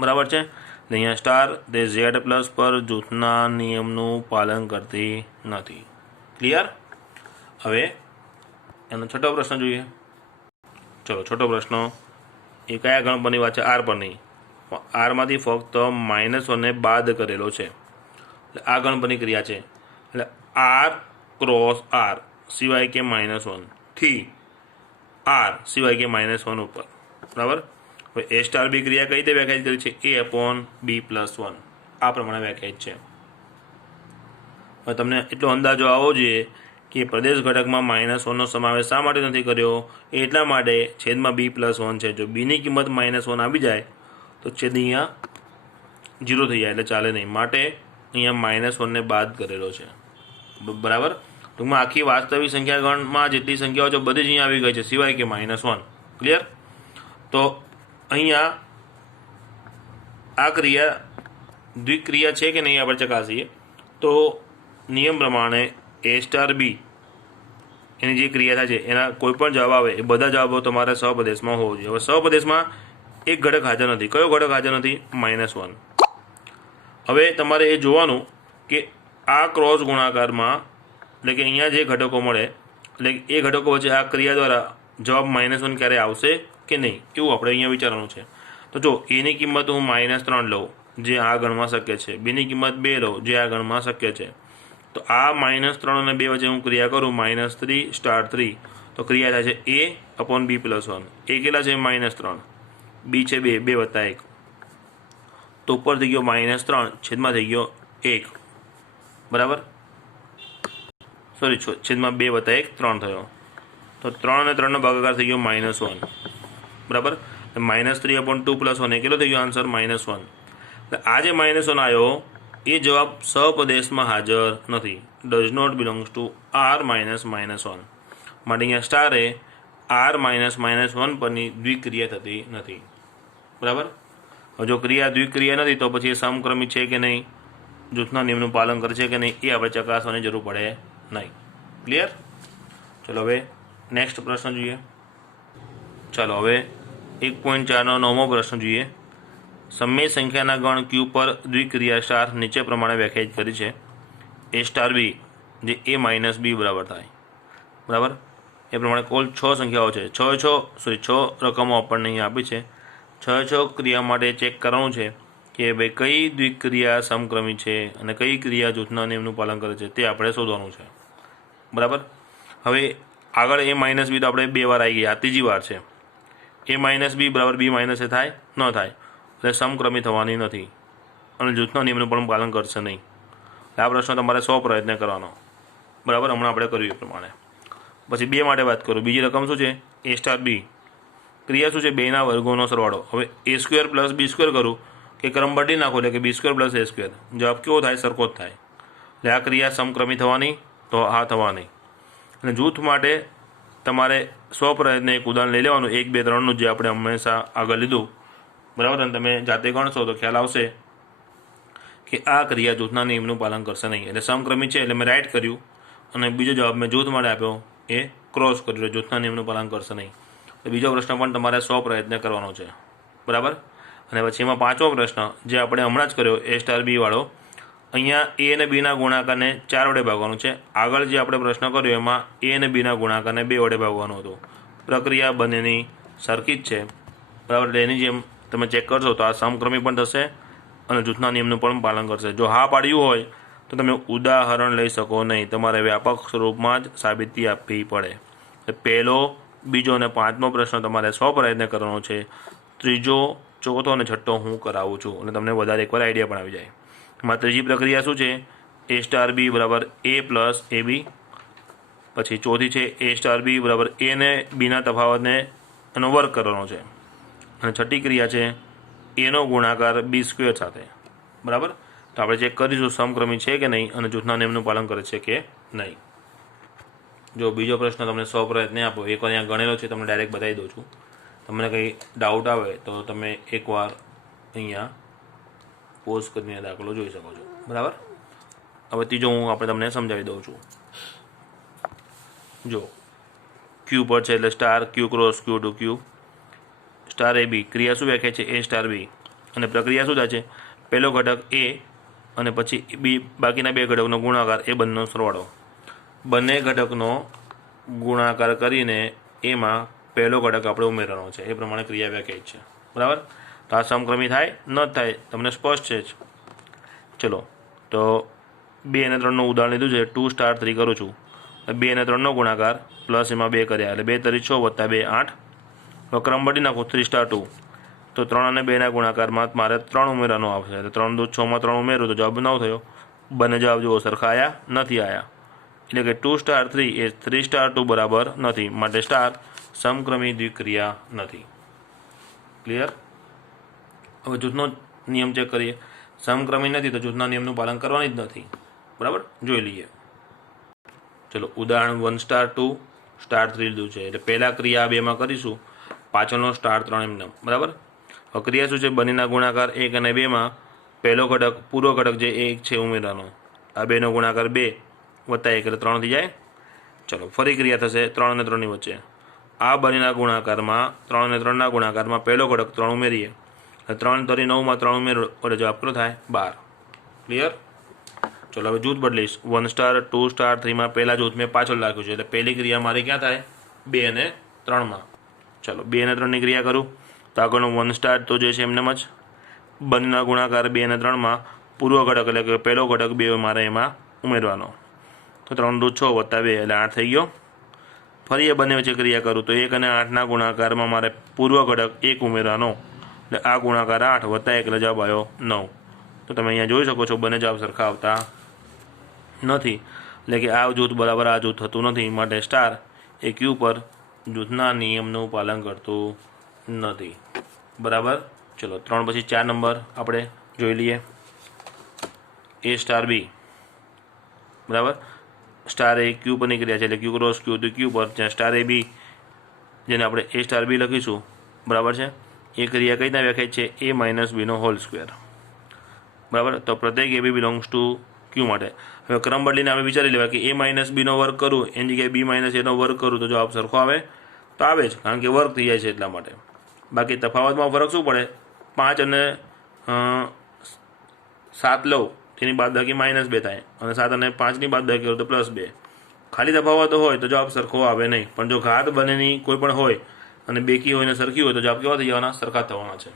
બરાબર છે. અહીંયા સ્ટાર તે Z પ્લસ પર જૂથના નિયમનું પાલન કરતી નથી. ક્લિયર? હવે એનો છઠ્ઠો પ્રશ્ન જોઈએ. ચલો છઠ્ઠો પ્રશ્ન એ કયા ગણપરની વાત છે? R પરની. Rમાંથી ફક્ત -1ને બાદ કરેલો છે એટલે આ ગણપરની ક્રિયા છે એટલે R ક્રોસ R સિવાય કે -1 થી R સિવાય કે -1 ઉપર, બરાબર. હવે A સ્ટાર B ક્રિયા કઈ રીતે વ્યાખ્યાયિત કરી છે? A/B+1 આ પ્રમાણે વ્યાખ્યાયિત છે. હવે તમને એટલો અંદાજો આવવો જોઈએ કે પ્રદેશ ઘટકમાં -1નો સમાવેશ શા માટે નથી કર્યો? એટલા માટે છેદમાં B+1 છે. જો બીની કિંમત -1 આવી જાય તો છેદ અહીંયા 0 થઈ જાય એટલે ચાલે નહીં. માટે અહીંયા -1ને બાદ કરેલો છે, બરાબર. ટૂંકમાં આખી વાસ્તવિક સંખ્યા ગણમાં જેટલી સંખ્યાઓ છે બધી જ અહીંયા આવી ગઈ છે સિવાય કે -1. ક્લિયર? તો અહીંયા આ ક્રિયા દ્વિક્રિયા છે કે નહીં આપણે ચકાસીએ તો નિયમ પ્રમાણે A સ્ટાર B એની જે ક્રિયા થાય છે એના કોઈ પણ જવાબ આવે એ બધા જવાબો તમારે સહપ્રદેશમાં હોવો જોઈએ. હવે સહપ્રદેશમાં એક ઘટક હાજર નથી. કયો ઘટક હાજર નથી? -1. હવે તમારે એ જોવાનું કે આ ક્રોસ ગુણાકારમાં એટલે કે અહીંયા જે ઘટકો મળે એટલે એ ઘટકો વચ્ચે આ ક્રિયા દ્વારા જવાબ -1 ક્યારે આવશે કે નહીં એવું આપણે અહીંયા વિચારવાનું છે. તો જો એની કિંમત હું -3 લઉં જે આ ગણમાં શક્ય છે, બીની કિંમત 2 લઉં જે આ ગણમાં શક્ય છે, તો આ -3 અને 2 વચ્ચે હું ક્રિયા કરું -3 સ્ટાર 3 તો ક્રિયા થાય છે A/B+1. એ કેટલા છે? -3. B છે 2, 2 વત્તા 1 તો ઉપર થઈ ગયો -3 છેદમાં થઈ ગયો 1, બરાબર. સોરી છેદમાં 2 વત્તા 1 3 થયો તો 3 અને 3નો ભાગાકાર થઈ ગયો -1, બરાબર. -3/2+1 એ કેટલો થઈ ગયો આન્સર? -1. આ જે -1 આવ્યો એ જવાબ સહપ્રદેશમાં હાજર નથી. Does not belongs to R -1 માટે અહીંયા સ્ટાર એ R -1 પરની દ્વિક્રિયા થતી નથી, બરાબર. હવે જો ક્રિયા દ્વિક્રિયા નથી તો પછી એ સમક્રમી છે કે નહીં, જૂથના નિયમનું પાલન કરશે કે નહીં એ આપણે ચકાસવાની જરૂર પડે નહીં. ક્લિયર? ચલો હવે નેક્સ્ટ પ્રશ્ન જોઈએ. ચાલો હવે 1.4નો 9મો પ્રશ્ન જોઈએ. સમય સંખ્યાના ગણ Q પર દ્વિક્રિયા સ્ટાર નીચે પ્રમાણે વ્યાખ્યાયિત કરી છે. A સ્ટાર B જે A-B બરાબર થાય, બરાબર. એ પ્રમાણે કુલ 6 સંખ્યાઓ છે. 6 રકમો આપણને અહીં આપી છે. 6 ક્રિયા માટે ચેક કરવાનું છે કે ભાઈ કઈ દ્વિક્રિયા સમક્રમી છે અને કઈ ક્રિયા જૂથના નિયમનું પાલન કરે છે તે આપણે શોધવાનું છે, બરાબર. હવે આગળ A-B તો આપણે 2 વાર આવી ગયા, આ ત્રીજી વાર છે. A-B બરાબર B- A થાય ન થાય એટલે સમક્રમી થવાની નથી અને જૂથના નિયમનું પણ પાલન કરશે નહીં. આ પ્રશ્ન તમારે 100 પ્રયત્ન કરવાનો, બરાબર. હમણાં આપણે કર્યું એ પ્રમાણે. પછી 2 માટે વાત કરું. બીજી રકમ શું છે? A સ્ટાર B ક્રિયા શું છે? 2ના વર્ગોનો સરવાળો. હવે A² + B² કરું કે ક્રમ બદલી નાખો એટલે કે B² + A². જવાબ કેવો થાય? સરખો જ થાય. એટલે આ ક્રિયા સમક્રમી થવાની તો હા થવાની. અને જૂથ માટે તમારે 100 પ્રયત્ન એક ઉદાહરણ લઈ લેવાનું 1, 2, 3નું જે આપણે હંમેશા આગળ લીધું, બરાબર. અને તમે જાતે ગણશો તો ખ્યાલ આવશે કે આ ક્રિયા જૂથના નિયમનું પાલન કરશે નહીં એટલે સમક્રમી છે એટલે મેં રાઈટ કર્યું અને બીજો જવાબ મેં જૂથ માટે આપ્યો એ ક્રોસ કર્યું એટલે જૂથના નિયમનું પાલન કરશે નહીં. તો બીજો પ્રશ્ન પણ તમારે 100 પ્રયત્ન કરવાનો છે, બરાબર. અને પછી એમાં 5મો પ્રશ્ન જે આપણે હમણાં જ કર્યો A સ્ટાર B વાળો, અહીંયા A અને Bના ગુણાકારને 4 વડે ભાગવાનું છે. આગળ જે આપણે પ્રશ્ન કર્યો એમાં A અને Bના ગુણાકારને 2 વડે ભાગવાનું હતું. પ્રક્રિયા બંનેની સરખી જ છે, બરાબર. એટલે એની જેમ તમે ચેક કરશો તો આ સમક્રમી પણ થશે અને જૂથના નિયમનું પણ પાલન કરશે। જો હા પાડ્યું હોય તો તમે ઉદાહરણ લઈ શકો નહીં, તમારે વ્યાપક સ્વરૂપમાં જ સાબિતી આપવી પડે। પહેલો, બીજો અને પાંચમો પ્રશ્ન તમારે સ્વપ્રયત્ન કરવાનો છે। ત્રીજો, ચોથો અને છઠ્ઠો હું કરાવું છું અને તમને વધારે એકવાર આઈડિયા પણ આવી જાય। એમાં ત્રીજી પ્રક્રિયા શું છે? A સ્ટાર B બરાબર A પ્લસ AB। પછી ચોથી છે A સ્ટાર B બરાબર A ને બીના તફાવતને એનો વર્ગ કરવાનો છે। અને છઠ્ઠી ક્રિયા છે એનો ગુણાકાર B સ્ક્વેર સાથે, બરાબર। તો આપણે ચેક કરીશું સમક્રમી છે કે નહીં અને જૂથના નિયમનું પાલન કરે છે કે નહીં। જો બીજો પ્રશ્ન તમને સ્વપ્રયત્ને આપો, એકવાર અહીંયા ગણેલો છે, તમને ડાયરેક્ટ બતાવી દઉં છું। તમને કંઈ ડાઉટ આવે તો તમે એકવાર અહીંયા પોઝ કરીને દાખલો જોઈ શકો છો, બરાબર। હવે ત્રીજો હું આપણે તમને સમજાવી દઉં છું। જો ક્યુ પર છે એટલે સ્ટાર ક્યુ ક્રોસ ક્યુ ટુ ક્યુ સ્ટાર AB, ક્રિયા શું વ્યાખ્યા છે? A સ્ટાર B, અને પ્રક્રિયા શું થાય છે? પહેલો ઘટક A અને પછી B, બાકીના બે ઘટકનો ગુણાકાર, એ બંનેનો સરવાળો। બંને ઘટકનો ગુણાકાર કરીને એમાં પહેલો ઘટક આપણે ઉમેરવાનો છે, એ પ્રમાણે ક્રિયા વ્યાખ્યાયિત છે, બરાબર। તો આ સમક્રમી થાય ન થાય તમને સ્પષ્ટ છે જ। ચલો, તો 2 અને 3નું ઉદાહરણ લીધું છે। 2 સ્ટાર 3 કરું છું, 2 અને 3નો ગુણાકાર પ્લસ એમાં 2 કર્યા એટલે 2 તરી 6 વત્તા 2 8। હવે ક્રમ બદલી નાખો, 3 સ્ટાર 2 તો 3 અને 2ના ગુણાકારમાં મારે 3 ઉમેરવાનો આવશે, એટલે 3 દુ 6 માં 3 ઉમેરું તો જવાબ 9 થયો। બંને જવાબ જુઓ સરખા આવ્યા નથી આવ્યા, એટલે કે 2 સ્ટાર 3 એ 3 સ્ટાર 2 બરાબર નથી, માટે સ્ટાર સમક્રમી દ્વિક્રિયા નથી। ક્લિયર? હવે જૂથનો નિયમ ચેક કરીએ। સમક્રમી નથી તો જૂથના નિયમનું પાલન કરવાની જ નથી, બરાબર। જોઈ લઈએ। ચલો, ઉદાહરણ 1 સ્ટાર 2 સ્ટાર 3 લીધું છે, એટલે પહેલાં ક્રિયા આ બેમાં કરીશું, પાછળનો સ્ટાર 3 એમને, બરાબર। હવે ક્રિયા શું છે? બંનેના ગુણાકાર 1 અને 2માં પહેલો ઘટક પૂરો ઘટક જે 1 છે ઉમેરવાનો, આ બેનો ગુણાકાર 2 વત્તા 1 એટલે 3 થઈ જાય। ચલો, ફરી ક્રિયા થશે 3 અને 3ની વચ્ચે, આ બંનેના ગુણાકારમાં 3 અને 3ના ગુણાકારમાં પહેલો ઘટક 3 ઉમેરીએ, 3 તરી 9માં 3 ઉમેરો એટલે જવાબ કેટલો થાય? 12। ક્લિયર? ચલો, હવે જૂથ બદલીશ। 1 સ્ટાર 2 સ્ટાર 3માં પહેલા જૂથ મેં પાછળ રાખ્યું છે, એટલે પહેલી ક્રિયા મારી ક્યાં થાય? 2 અને 3માં। ચલો, 2 અને 3ની ક્રિયા કરું તો આગળનો 1 સ્ટાર તો જે છે એમને જ, બંનેના ગુણાકાર 2 અને 3માં પૂર્વ ઘટક એટલે કે પહેલો ઘટક 2 મારે એમાં ઉમેરવાનો, તો 3 દુ 6 વત્તા 2 એટલે 8 થઈ ગયો। ફરી એ બંને વચ્ચે ક્રિયા કરું તો 1 અને 8ના ગુણાકારમાં મારે પૂર્વ ઘટક 1 ઉમેરવાનો, એટલે આ ગુણાકાર 8 વત્તા 1 એટલે જવાબ આવ્યો 9। તો તમે અહીંયા જોઈ શકો છો બંને જવાબ સરખા આવતા નથી, એટલે કે આ જૂથ બરાબર આ જૂથ થતું નથી, માટે સ્ટાર એ ક્યુ પર જૂથના નિયમનું પાલન કરતું નથી, બરાબર। ચલો, 3 પછી 4 નંબર આપણે જોઈ લઈએ। A સ્ટાર B, બરાબર। સ્ટાર એ ક્યુ પરની ક્રિયા છે, એટલે ક્યુ ક્રોસ ક્યુ ટુ ક્યુ પર, જ્યાં સ્ટાર AB જેને આપણે A સ્ટાર B લખીશું, બરાબર છે। એ ક્રિયા કઈ રીતના વ્યાખ્યાયિત છે? A minus Bino whole square, બરાબર। તો પ્રત્યેક AB બિલોંગ્સ ટુ ક્યુ માટે હવે ક્રમ બદલીને આપણે વિચારી લેવાય કે A માઇનસ બીનો વર્ગ કરું એની જગ્યાએ B માઇનસ એનો વર્ગ કરું તો જવાબ સરખો આવે? તો આવે જ, કારણ કે વર્ગ થઈ જાય છે એટલા માટે। બાકી તફાવતમાં ફરક શું પડે? 5 અને 7 લઉં તેની બાદબાકી -2 થાય, અને 7 અને 5ની બાદબાકી કરું તો +2। ખાલી તફાવત હોય તો જવાબ સરખો આવે નહીં, પણ જો ઘાત બંનેની કોઈ પણ હોય અને બેકી હોય ને સરખી હોય તો જવાબ કેવા થઈ જવાના? સરખા થવાના છે,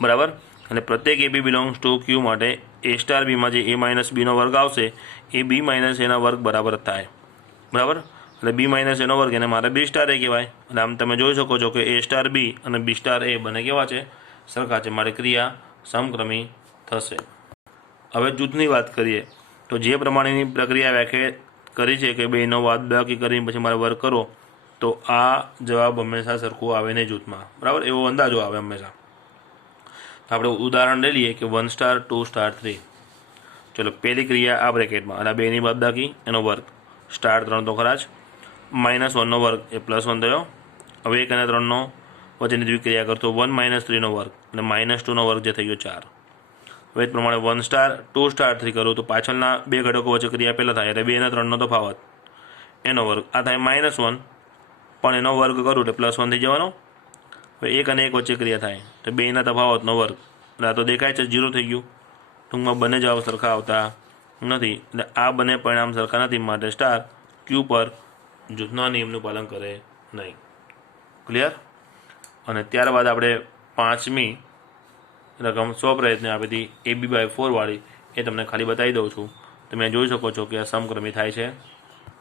બરાબર। અને પ્રત્યેક AB બિલોંગ્સ ટુ ક્યુ માટે A સ્ટાર બીમાં જે A માઇનસ બીનો વર્ગ આવશે એ B માઇનસ એના વર્ગ બરાબર થાય, બરાબર। એટલે B માઇનસ એનો વર્ગ એને મારે B સ્ટાર A કહેવાય। એટલે આમ તમે જોઈ શકો છો કે A સ્ટાર B અને B સ્ટાર A બંને કેવા છે? સરખા છે, મારી ક્રિયા સમક્રમી થશે। હવે જૂથની વાત કરીએ તો જે પ્રમાણેની પ્રક્રિયા વ્યાખ્યાયિત કરી છે કે બેનો બાદબાકી કરીને પછી મારે વર્ગ કરો તો આ જવાબ હંમેશા સરખું આવે નહીં જૂથમાં, બરાબર। એવો અંદાજો આવે હંમેશા। આપણે ઉદાહરણ લઈ લઈએ કે 1 સ્ટાર 2 સ્ટાર 3। ચલો, પહેલી ક્રિયા આ બ્રેકેટમાં અને બેની બાદબાકી એનો વર્ગ, સ્ટાર 3 તો ખરા જ, -1નો વર્ગ એ +1 થયો। હવે 1 અને 3નો વચ્ચેની દ્વિક્રિયા કરતો 1 - 3નો વર્ગ એટલે -2નો વર્ગ જે થઈ ગયો 4। હવે એ પ્રમાણે 1 સ્ટાર 2 સ્ટાર 3 કરું તો પાછળના બે ઘટકો વચ્ચે ક્રિયા પહેલાં થાય એટલે 2 અને 3નો તફાવત એનો વર્ગ, આ થાય -1 પણ એનો વર્ગ કરું એટલે +1 થઈ જવાનો। હવે 1 અને 1 વચ્ચે ક્રિયા થાય તો 2ના તફાવતનો વર્ગ, એટલે આ તો દેખાય છે 0 થઈ ગયું। ટૂંકમાં બંને જવાબ સરખા આવતા નથી, એટલે આ બંને પરિણામ સરખા નથી, માટે સ્ટાર ક્યુ પર જૂથના નિયમનું પાલન કરે નહીં। ક્લિયર? અને ત્યારબાદ આપણે પાંચમી રકમ સ્વપ્રયત્ને આપી હતી AB/4 વાળી, એ તમને ખાલી બતાવી દઉં છું. તમે જોઈ શકો છો કે આ સમક્રમી થાય છે.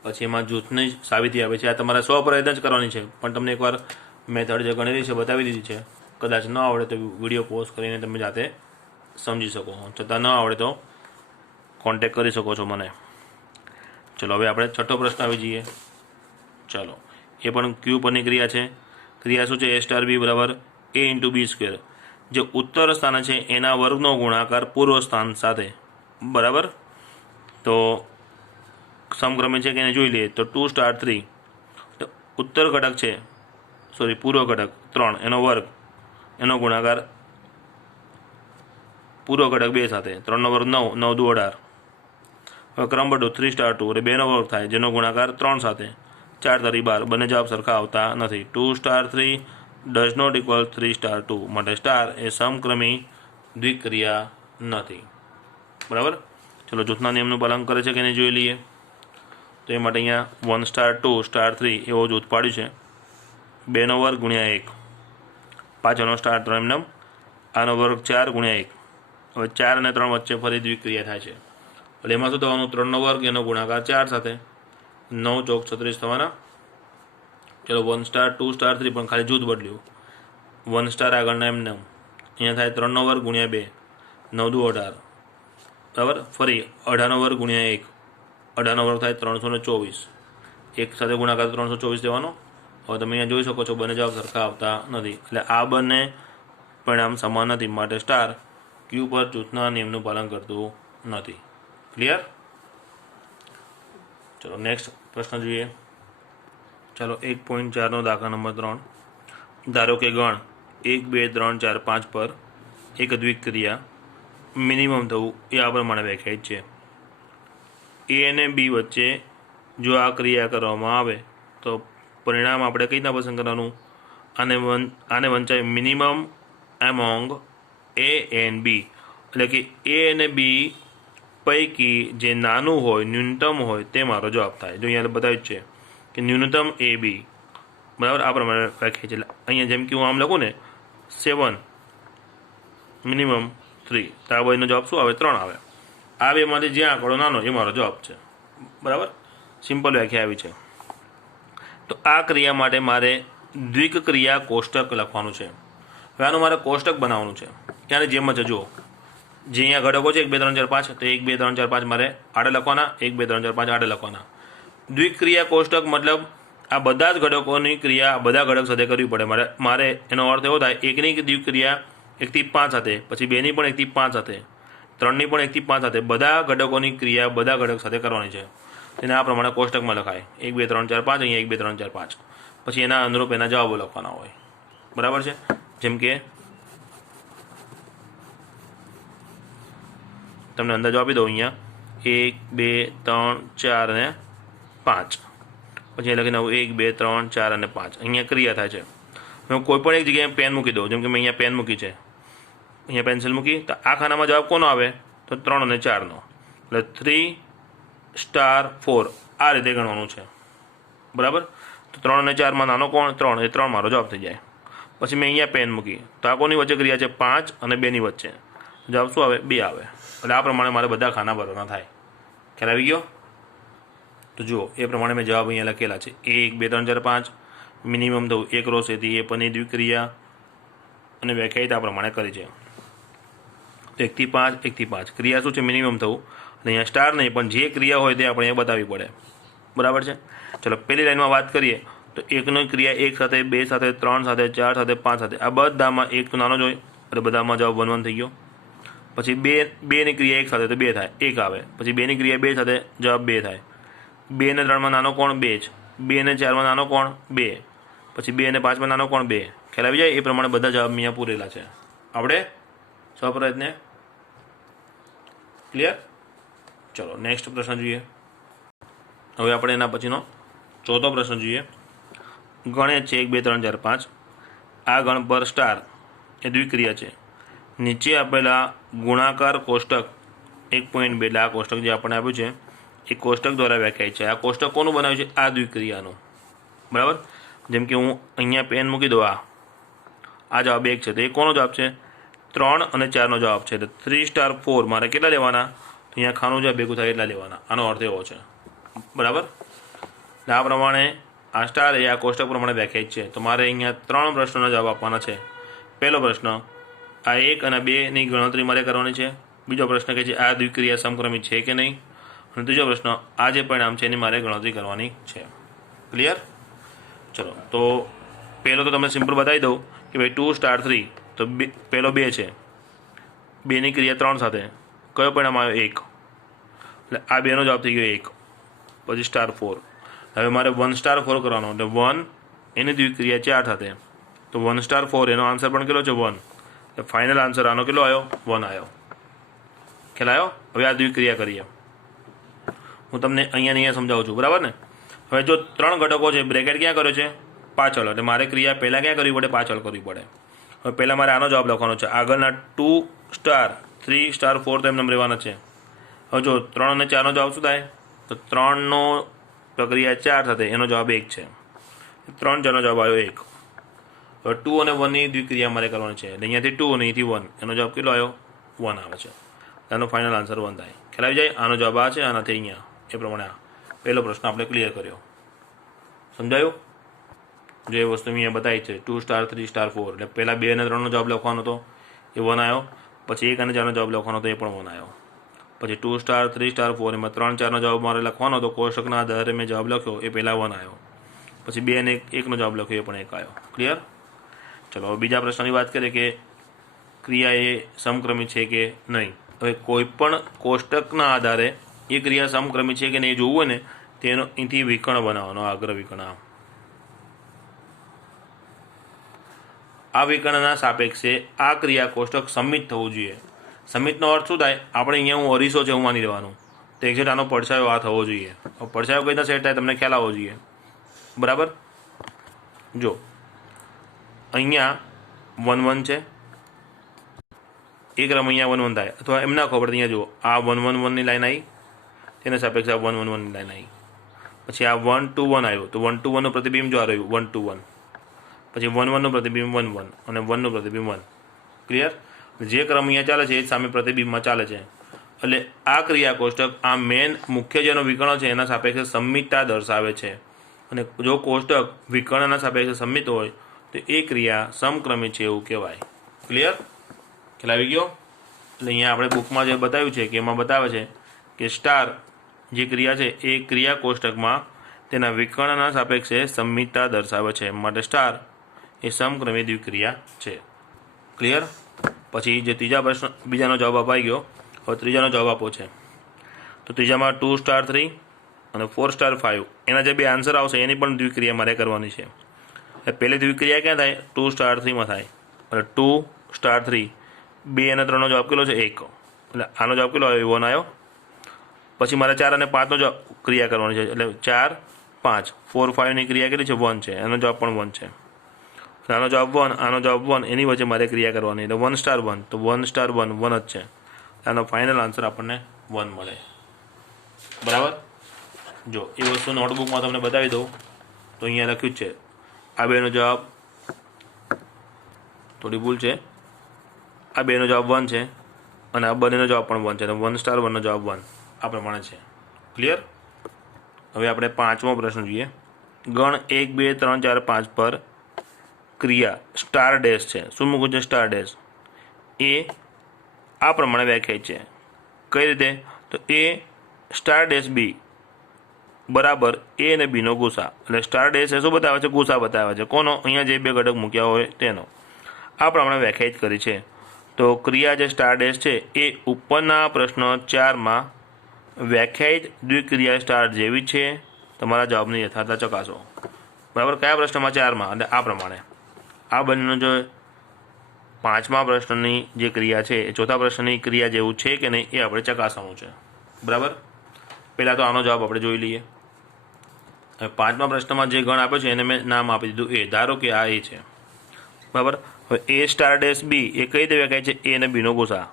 પછી એમાં જૂથની સાબિતી આવે છે. આ તમારે સ્વપ્રયત્ન જ કરવાની છે, પણ તમને એકવાર મેથડ જે ગણેલી છે બતાવી દીધી છે. કદાચ ન આવડે તો વિડીયો પોઝ કરીને તમે જાતે સમજી શકો. છતાં ન આવડે તો કોન્ટેક્ટ કરી શકો છો મને. ચલો હવે આપણે છઠ્ઠો પ્રશ્ન આવી જઈએ. ચાલો, એ પણ ક્યુ પરની ક્રિયા છે. ક્રિયા શું છે? A B બરાબર A × B². જે ઉત્તર સ્થાન છે એના વર્ગનો ગુણાકાર પૂર્વ સ્થાન સાથે, બરાબર. તો સમક્રમી છે કે એને જોઈ લઈએ. તો 2 * 3, તો ઉત્તર ઘટક છે, પૂર્વ ઘટક 3, એનો વર્ગ, એનો ગુણાકાર પૂર્વ ઘટક 2 સાથે. 3 નો વર્ગ 9, 9 દુ 18. હવે ક્રમ બદલો. 3 * 2 એટલે 2 નો વર્ગ થાય, જેનો ગુણાકાર 3 સાથે. 4 * 3 = 12. બંને જવાબ સરખા આવતા નથી. 2 * 3 ડઝ નોટ ઇક્વલ 3 * 2. માટે સ્ટાર એ સમક્રમી દ્વિક્રિયા નથી. બરાબર. ચલો, જૂથના નિયમનું પાલન કરે છે કે નહીં જોઈ લઈએ. તો એ માટે અહીંયા 1 * 2 * 3 એવો જૂથ પાડ્યું છે. 2 નો વર્ગ ગુણ્યા 1, પાછળનો સ્ટાર 3 એમને. આનો વર્ગ 4 ગુણ્યા 1. હવે 4 અને 3 વચ્ચે ફરી દ્વિક્રિયા થાય છે. એટલે એમાં શું થવાનું? 3 નો વર્ગ, એનો ગુણાકાર 4 સાથે. 9 × 4 = 36 થવાના. ચલો, 1 * 2 * 3 પણ ખાલી જૂથ બદલ્યું. 1 * આગળના એમને. અહીંયા થાય 3 નો વર્ગ ગુણ્યા 2, 9 દુ 18. બરાબર. ફરી 18 નો વર્ગ ગુણ્યા 1, 18 નો વર્ગ થાય 324. એક સાથે ગુણાકાર 324 દેવાનો. હવે તમે અહીંયા જોઈ શકો છો બંને જવાબ સરખા આવતા નથી. એટલે આ બંને પરિણામ સમાન નથી. માટે સ્ટાર ક્યુ પર જૂથના નિયમનું પાલન કરતું નથી. ક્લિયર? ચલો, નેક્સ્ટ પ્રશ્ન જોઈએ. ચાલો, 1.4નો દાખલા નંબર 3. ધારો કે ગણ 1 2 3 4 5 પર એક દ્વિક્રિયા મિનિમમ થવું એ આ પ્રમાણે વ્યાખ્યાયિત છે. A અને B વચ્ચે જો આ ક્રિયા કરવામાં આવે તો પરિણામ આપણે કઈ રીતના પસંદ કરવાનું? આને વંચાય minimum among A and B. એટલે કે A અને B પૈકી જે નાનું હોય, ન્યૂનતમ હોય, તે મારો જવાબ થાય. જો અહીંયા બતાવ્યું છે કે ન્યૂનતમ AB, બરાબર, આ પ્રમાણે વ્યાખ્યાય છે. અહીંયા જેમ કે હું આમ લખું ને 7, મિનિમમ 3, તો આ બધીનો જવાબ શું આવે? 3 આવે. આ બેમાંથી જે આંકડો નાનો એ મારો જવાબ છે. બરાબર. સિમ્પલ વ્યાખ્યા આવી છે. તો આ ક્રિયા માટે મારે દ્વિક ક્રિયા કોષ્ટક લખવાનું છે. હવે આનું મારે કોષ્ટક બનાવવાનું છે. ક્યારે જેમ જ જુઓ, જે અહીંયા ઘટકો છે 1 2 3 4 5, તો 1 2 3 4 5 મારે આડે લખવાના, 1 2 3 4 5 આડે લખવાના. દ્વિક્રિયા કોષ્ટક મતલબ આ બધા જ ઘટકોની ક્રિયા બધા ઘટક સાથે કરવી પડે મારે. એનો અર્થ એવો થાય, એકની દ્વિક્રિયા 1 થી 5 સાથે, પછી 2ની પણ 1 થી 5 સાથે, 3ની પણ 1 થી 5 સાથે, બધા ઘટકોની ક્રિયા બધા ઘટક સાથે કરવાની છે. તેને આ પ્રમાણે કોષ્ટકમાં લખાય. 1 2 3 4 5, અહીંયા 1 2 3 4 5. પછી એના અનુરૂપ એના જવાબો લખવાના હોય. બરાબર છે. જેમ કે તમને અંદાજો આપી દઉં. અહીંયા 1 2 3 4 અને 5. પછી લખી નાખું 1 2 3 4 અને 5. અહીંયા ક્રિયા થાય છે. હું કોઈ પણ એક જગ્યાએ પેન મૂકી દઉં. જેમ કે મેં અહીંયા પેન મૂકી છે, અહીંયા પેન્સિલ મૂકી, તો આ ખાનામાં જવાબ કોનો આવે? તો 3 અને 4નો. એટલે 3 * 4 આ રીતે ગણવાનું છે. બરાબર. તો 3 અને 4માં નાનો કોણ? 3. એ 3 મારો જવાબ થઈ જાય. પછી મેં અહીંયા પેન મૂકી, તો આ કોની વચ્ચે ક્રિયા છે? 5 અને 2ની વચ્ચે. જવાબ શું આવે? 2 આવે. એટલે આ પ્રમાણે મારે બધા ખાના ભરવાના થાય. ખ્યાલ આવી ગયો? તો જુઓ, એ પ્રમાણે મેં જવાબ અહીંયા લખેલા છે. 1 2 3 4 5 મિનિમમ થવું 1 રો સેથી એ પરની દ્વિક્રિયા અને વ્યાખ્યાયિત આ પ્રમાણે કરી છે. તો 1 થી 5 1 થી 5 ક્રિયા શું છે? મિનિમમ થવું. અને અહીંયા સ્ટાર નહીં, પણ જે ક્રિયા હોય તે આપણે અહીંયા બતાવવી પડે. બરાબર છે. ચલો, પહેલી લાઈનમાં વાત કરીએ તો 1ની ક્રિયા 1 સાથે, 2 સાથે, 3 સાથે, 4 સાથે, 5 સાથે, આ બધામાં 1 તો નાનો જ હોય, એટલે બધામાં જવાબ 1 1 થઈ ગયો. પછી 2ની ક્રિયા 1 સાથે તો 2 થાય, 1 આવે. પછી 2ની ક્રિયા 2 સાથે, જવાબ 2 થાય. 2 અને 3માં નાનો કોણ? 2 જ. 2 અને 4માં નાનો કોણ? 2. પછી 2 અને 5માં નાનો કોણ? 2. ખ્યાલ આવી જાય? એ પ્રમાણે બધા જવાબ અહીંયા પૂરેલા છે. આપણે સ્વપ્રયત્ને. ક્લિયર? ચલો, નેક્સ્ટ પ્રશ્ન જોઈએ. હવે આપણે એના પછીનો ચોથો પ્રશ્ન જોઈએ. ગણે છે 1 2 3 4 5. આ ગણ પર સ્ટાર એ દ્વિક્રિયા છે. નીચે આપેલા ગુણાકાર કોષ્ટક 1.2, એટલે આ કોષ્ટક જે આપણને આપ્યું છે એ કોષ્ટક દ્વારા વ્યાખ્યાયિત છે. આ કોષ્ટક કોનું બનાવ્યું છે? આ દ્વિક્રિયાનું. બરાબર. જેમ કે હું અહીંયા પેન મૂકી દઉં, આ જવાબ 1 છે, તો એ કોનો જવાબ છે? 3 અને 4નો જવાબ છે, એટલે 3 સ્ટાર 4 મારે કેટલા લેવાના? તો અહીંયા ખાનું જે ભેગું થાય એટલા લેવાના. આનો અર્થ એવો છે. બરાબર. આ પ્રમાણે આ સ્ટાર એ આ કોષ્ટક પ્રમાણે વ્યાખ્યાયિત છે. તો મારે અહીંયા 3 પ્રશ્નોના જવાબ આપવાના છે. પહેલો પ્રશ્ન, આ 1 અને 2ની ગણતરી મારે કરવાની છે. બીજો પ્રશ્ન કે છે આ દ્વિક્રિયા સમક્રમિત છે કે નહીં. અને ત્રીજો પ્રશ્ન, આ જે પરિણામ છે એની મારે ગણતરી કરવાની છે. ક્લિયર? ચલો, તો પહેલો તો તમને સિમ્પલ બતાવી દઉં કે ભાઈ 2 સ્ટાર 3, તો પહેલો 2 છે, 2ની ક્રિયા 3 સાથે કયો પરિણામ આવ્યો? 1. એટલે આ 2નો જવાબ થઈ ગયો 1. પછી સ્ટાર 4. હવે મારે 1 સ્ટાર 4 કરવાનો, એટલે 1 એની દ્વિક્રિયા 4 સાથે, તો 1 સ્ટાર 4 એનો આન્સર પણ કેટલો છે? 1. એટલે ફાઇનલ આન્સર આનો કેટલો આવ્યો? 1 આવ્યો. ખ્યાલ આવ્યો? હવે આ દ્વિક્રિયા કરીએ. હું તમને અહીંયા સમજાવું છું, બરાબર ને? હવે જો 3 ઘટકો છે, બ્રેકેટ ક્યાં કર્યો છે? પાછળ. એટલે મારે ક્રિયા પહેલાં ક્યાં કરવી પડે? પાછળ કરવી પડે. હવે પહેલાં મારે આનો જવાબ લખવાનો છે. આગળના 2 સ્ટાર 3 સ્ટાર 4 તો એમને રહેવાના છે. હવે જો 3 અને 4નો જવાબ શું થાય? તો 3નો પ્રક્રિયા 4 સાથે એનો જવાબ 1 છે. 3 4નો જવાબ આવ્યો 1. હવે 2 અને 1ની દ્વિક્રિયા મારે કરવાની છે, એટલે અહીંયાથી 2 અને અહીંથી 1, એનો જવાબ કેટલો આવ્યો? 1 આવે છે. આનો ફાઇનલ આન્સર 1 થાય. ખ્યાલ આવી જાય? આનો જવાબ આ છે, આનાથી અહીંયા. એ પ્રમાણે આ પહેલો પ્રશ્ન આપણે ક્લિયર કર્યો. સમજાયું? જે વસ્તુ મેં અહીંયા બતાવી છે 2 સ્ટાર 3 સ્ટાર 4, એટલે પહેલાં 2 અને 3નો જવાબ લખવાનો હતો, એ 1 આવ્યો. પછી 1 અને 4નો જવાબ લખવાનો હતો, એ પણ 1 આવ્યો. પછી 2 સ્ટાર 3 સ્ટાર 4 એમાં 3 4નો જવાબ મારે લખવાનો હતો, કોષ્ટકના આધારે મેં જવાબ લખ્યો, એ પહેલાં 1 આવ્યો. પછી 2 અને 1નો જવાબ લખ્યો, એ પણ 1 આવ્યો. ક્લિયર? ચલો, હવે બીજા પ્રશ્નની વાત કરીએ કે ક્રિયા એ સમક્રમિત છે કે નહીં. હવે કોઈ પણ કોષ્ટકના આધારે એ ક્રિયા સમક્રમિત છે કે નહીં જોવું હોય ને, તેનો અહીંથી વિકર્ણ બનાવવાનો, અગ્ર વિકર્ણ. આ વિકર્ણના સાપેક્ષે આ ક્રિયા કોષ્ટક સમિત થવું જોઈએ. સમિતનો અર્થ શું થાય? આપણે અહીંયા હું અરીસો છે હું માની લેવાનું, તો એક્ઝેક્ટ આનો પડછાયો આ થવો જોઈએ. પડછાયો કઈ રીતે સેટ થાય તમને ખ્યાલ આવવો જોઈએ. બરાબર? જો અહીંયા 1 1 છે, એક રમ અહીંયા 1 1 થાય, અથવા એમ ના ખબર અહીંયા જુઓ, આ 1 1 1ની લાઈન આવી, તેને સાપેક્ષે આ 1 1 1ની લાઈન આવી. પછી આ 1 2 1 આવ્યો, તો 1 2 1નું પ્રતિબિંબ જો આ રહ્યું 1 2 1. પછી 1 1નું પ્રતિબિંબ 1 1 અને 1નું પ્રતિબિંબ 1. ક્લિયર? જે ક્રમ અહીંયા ચાલે છે એ જ સામે પ્રતિબિંબમાં ચાલે છે. એટલે આ ક્રિયા કોષ્ટક આ મેન મુખ્ય જેનો વિકર્ણ છે એના સાપેક્ષે સંમિતતા દર્શાવે છે. અને જો કોષ્ટક વિકર્ણના સાપેક્ષે સંમિત હોય તો એ ક્રિયા સમક્રમિત છે એવું કહેવાય. ક્લિયર? ખ્યાલ આવી ગયો? એટલે અહીંયા આપણે બુકમાં જે બતાવ્યું છે કે એમાં બતાવે છે કે સ્ટાર જે ક્રિયા છે એ ક્રિયા કોષ્ટકમાં તેના વિકર્ણના સાપેક્ષે સંમિતતા દર્શાવે છે, માટે સ્ટાર એ સમક્રમિત દ્વિક્રિયા છે. ક્લિયર? પછી જે ત્રીજા પ્રશ્ન બીજાનો જવાબ અપાઈ ગયો, હવે ત્રીજાનો જવાબ આપો છે. તો ત્રીજામાં 2 સ્ટાર 3 અને 4 સ્ટાર 5 એના જે બે આન્સર આવશે એની પણ દ્વિક્રિયા મારે કરવાની છે. એટલે પહેલી દ્વિક્રિયા ક્યાં થાય? 2 સ્ટાર 3માં થાય. એટલે 2 સ્ટાર 3, 2 અને 3નો જવાબ કેટલો છે? 1. એટલે આનો જવાબ કેટલો આવ્યો? 1 આવ્યો. પછી મારે 4 અને 5નો જવાબ ક્રિયા કરવાની છે, એટલે 4 5 4 5ની ક્રિયા કેટલી છે? 1 છે. એનો જવાબ પણ 1 છે. આનો જવાબ 1, આનો જવાબ 1, એની વચ્ચે મારે ક્રિયા કરવાની, એટલે 1 સ્ટાર 1, તો 1 સ્ટાર 1 1 જ છે. આનો ફાઇનલ આન્સર આપણને 1 મળે. બરાબર? જો એ વસ્તુ નોટબુકમાં તમને બતાવી દઉં તો અહીંયા લખ્યું જ છે આ બેનો જવાબ, થોડી ભૂલ છે, આ બેનો જવાબ 1 છે અને આ બંનેનો જવાબ પણ 1 છે. તો 1 સ્ટાર 1નો જવાબ 1 આ પ્રમાણે છે. ક્લિયર? હવે આપણે 5મો પ્રશ્ન જોઈએ. ગણ 1 2 3 4 5 પર ક્રિયા સ્ટાર ડેશ છે. શું મૂકવું છે? Star dash. એ આ પ્રમાણે વ્યાખ્યાયિત છે. કઈ રીતે? તો એ સ્ટાર ડેશ બી બરાબર એ અને બીનો ગુસા. એટલે સ્ટાર ડેશ એ શું બતાવે છે? ગુસા બતાવે છે. કોનો? અહીંયા જે બે ઘટક મૂક્યા હોય તેનો. આ પ્રમાણે વ્યાખ્યાયિત કરી છે. તો ક્રિયા જે સ્ટાર ડેશ છે એ ઉપરના પ્રશ્ન 4માં વ્યાખ્યાયિત દ્વિક્રિયા સ્ટાર જેવી છે. તમારા જવાબની યથાર્થતા ચકાસો. બરાબર? કયા પ્રશ્નમાં? 4માં. એટલે આ પ્રમાણે આ બંનેનો જો 5મા પ્રશ્નની જે ક્રિયા છે એ 4થા પ્રશ્નની ક્રિયા જેવું છે કે નહીં એ આપણે ચકાસવાનું છે. બરાબર? પહેલાં તો આનો જવાબ આપણે જોઈ લઈએ. હવે 5મા પ્રશ્નમાં જે ગણ આપ્યો છે એને મેં નામ આપી દીધું એ. ધારો કે આ એ છે. બરાબર? હવે એ સ્ટાર ડેશ બી એ કઈ રીતે વ્યાખ્યાય છે? એ અને બીનો ગુસા.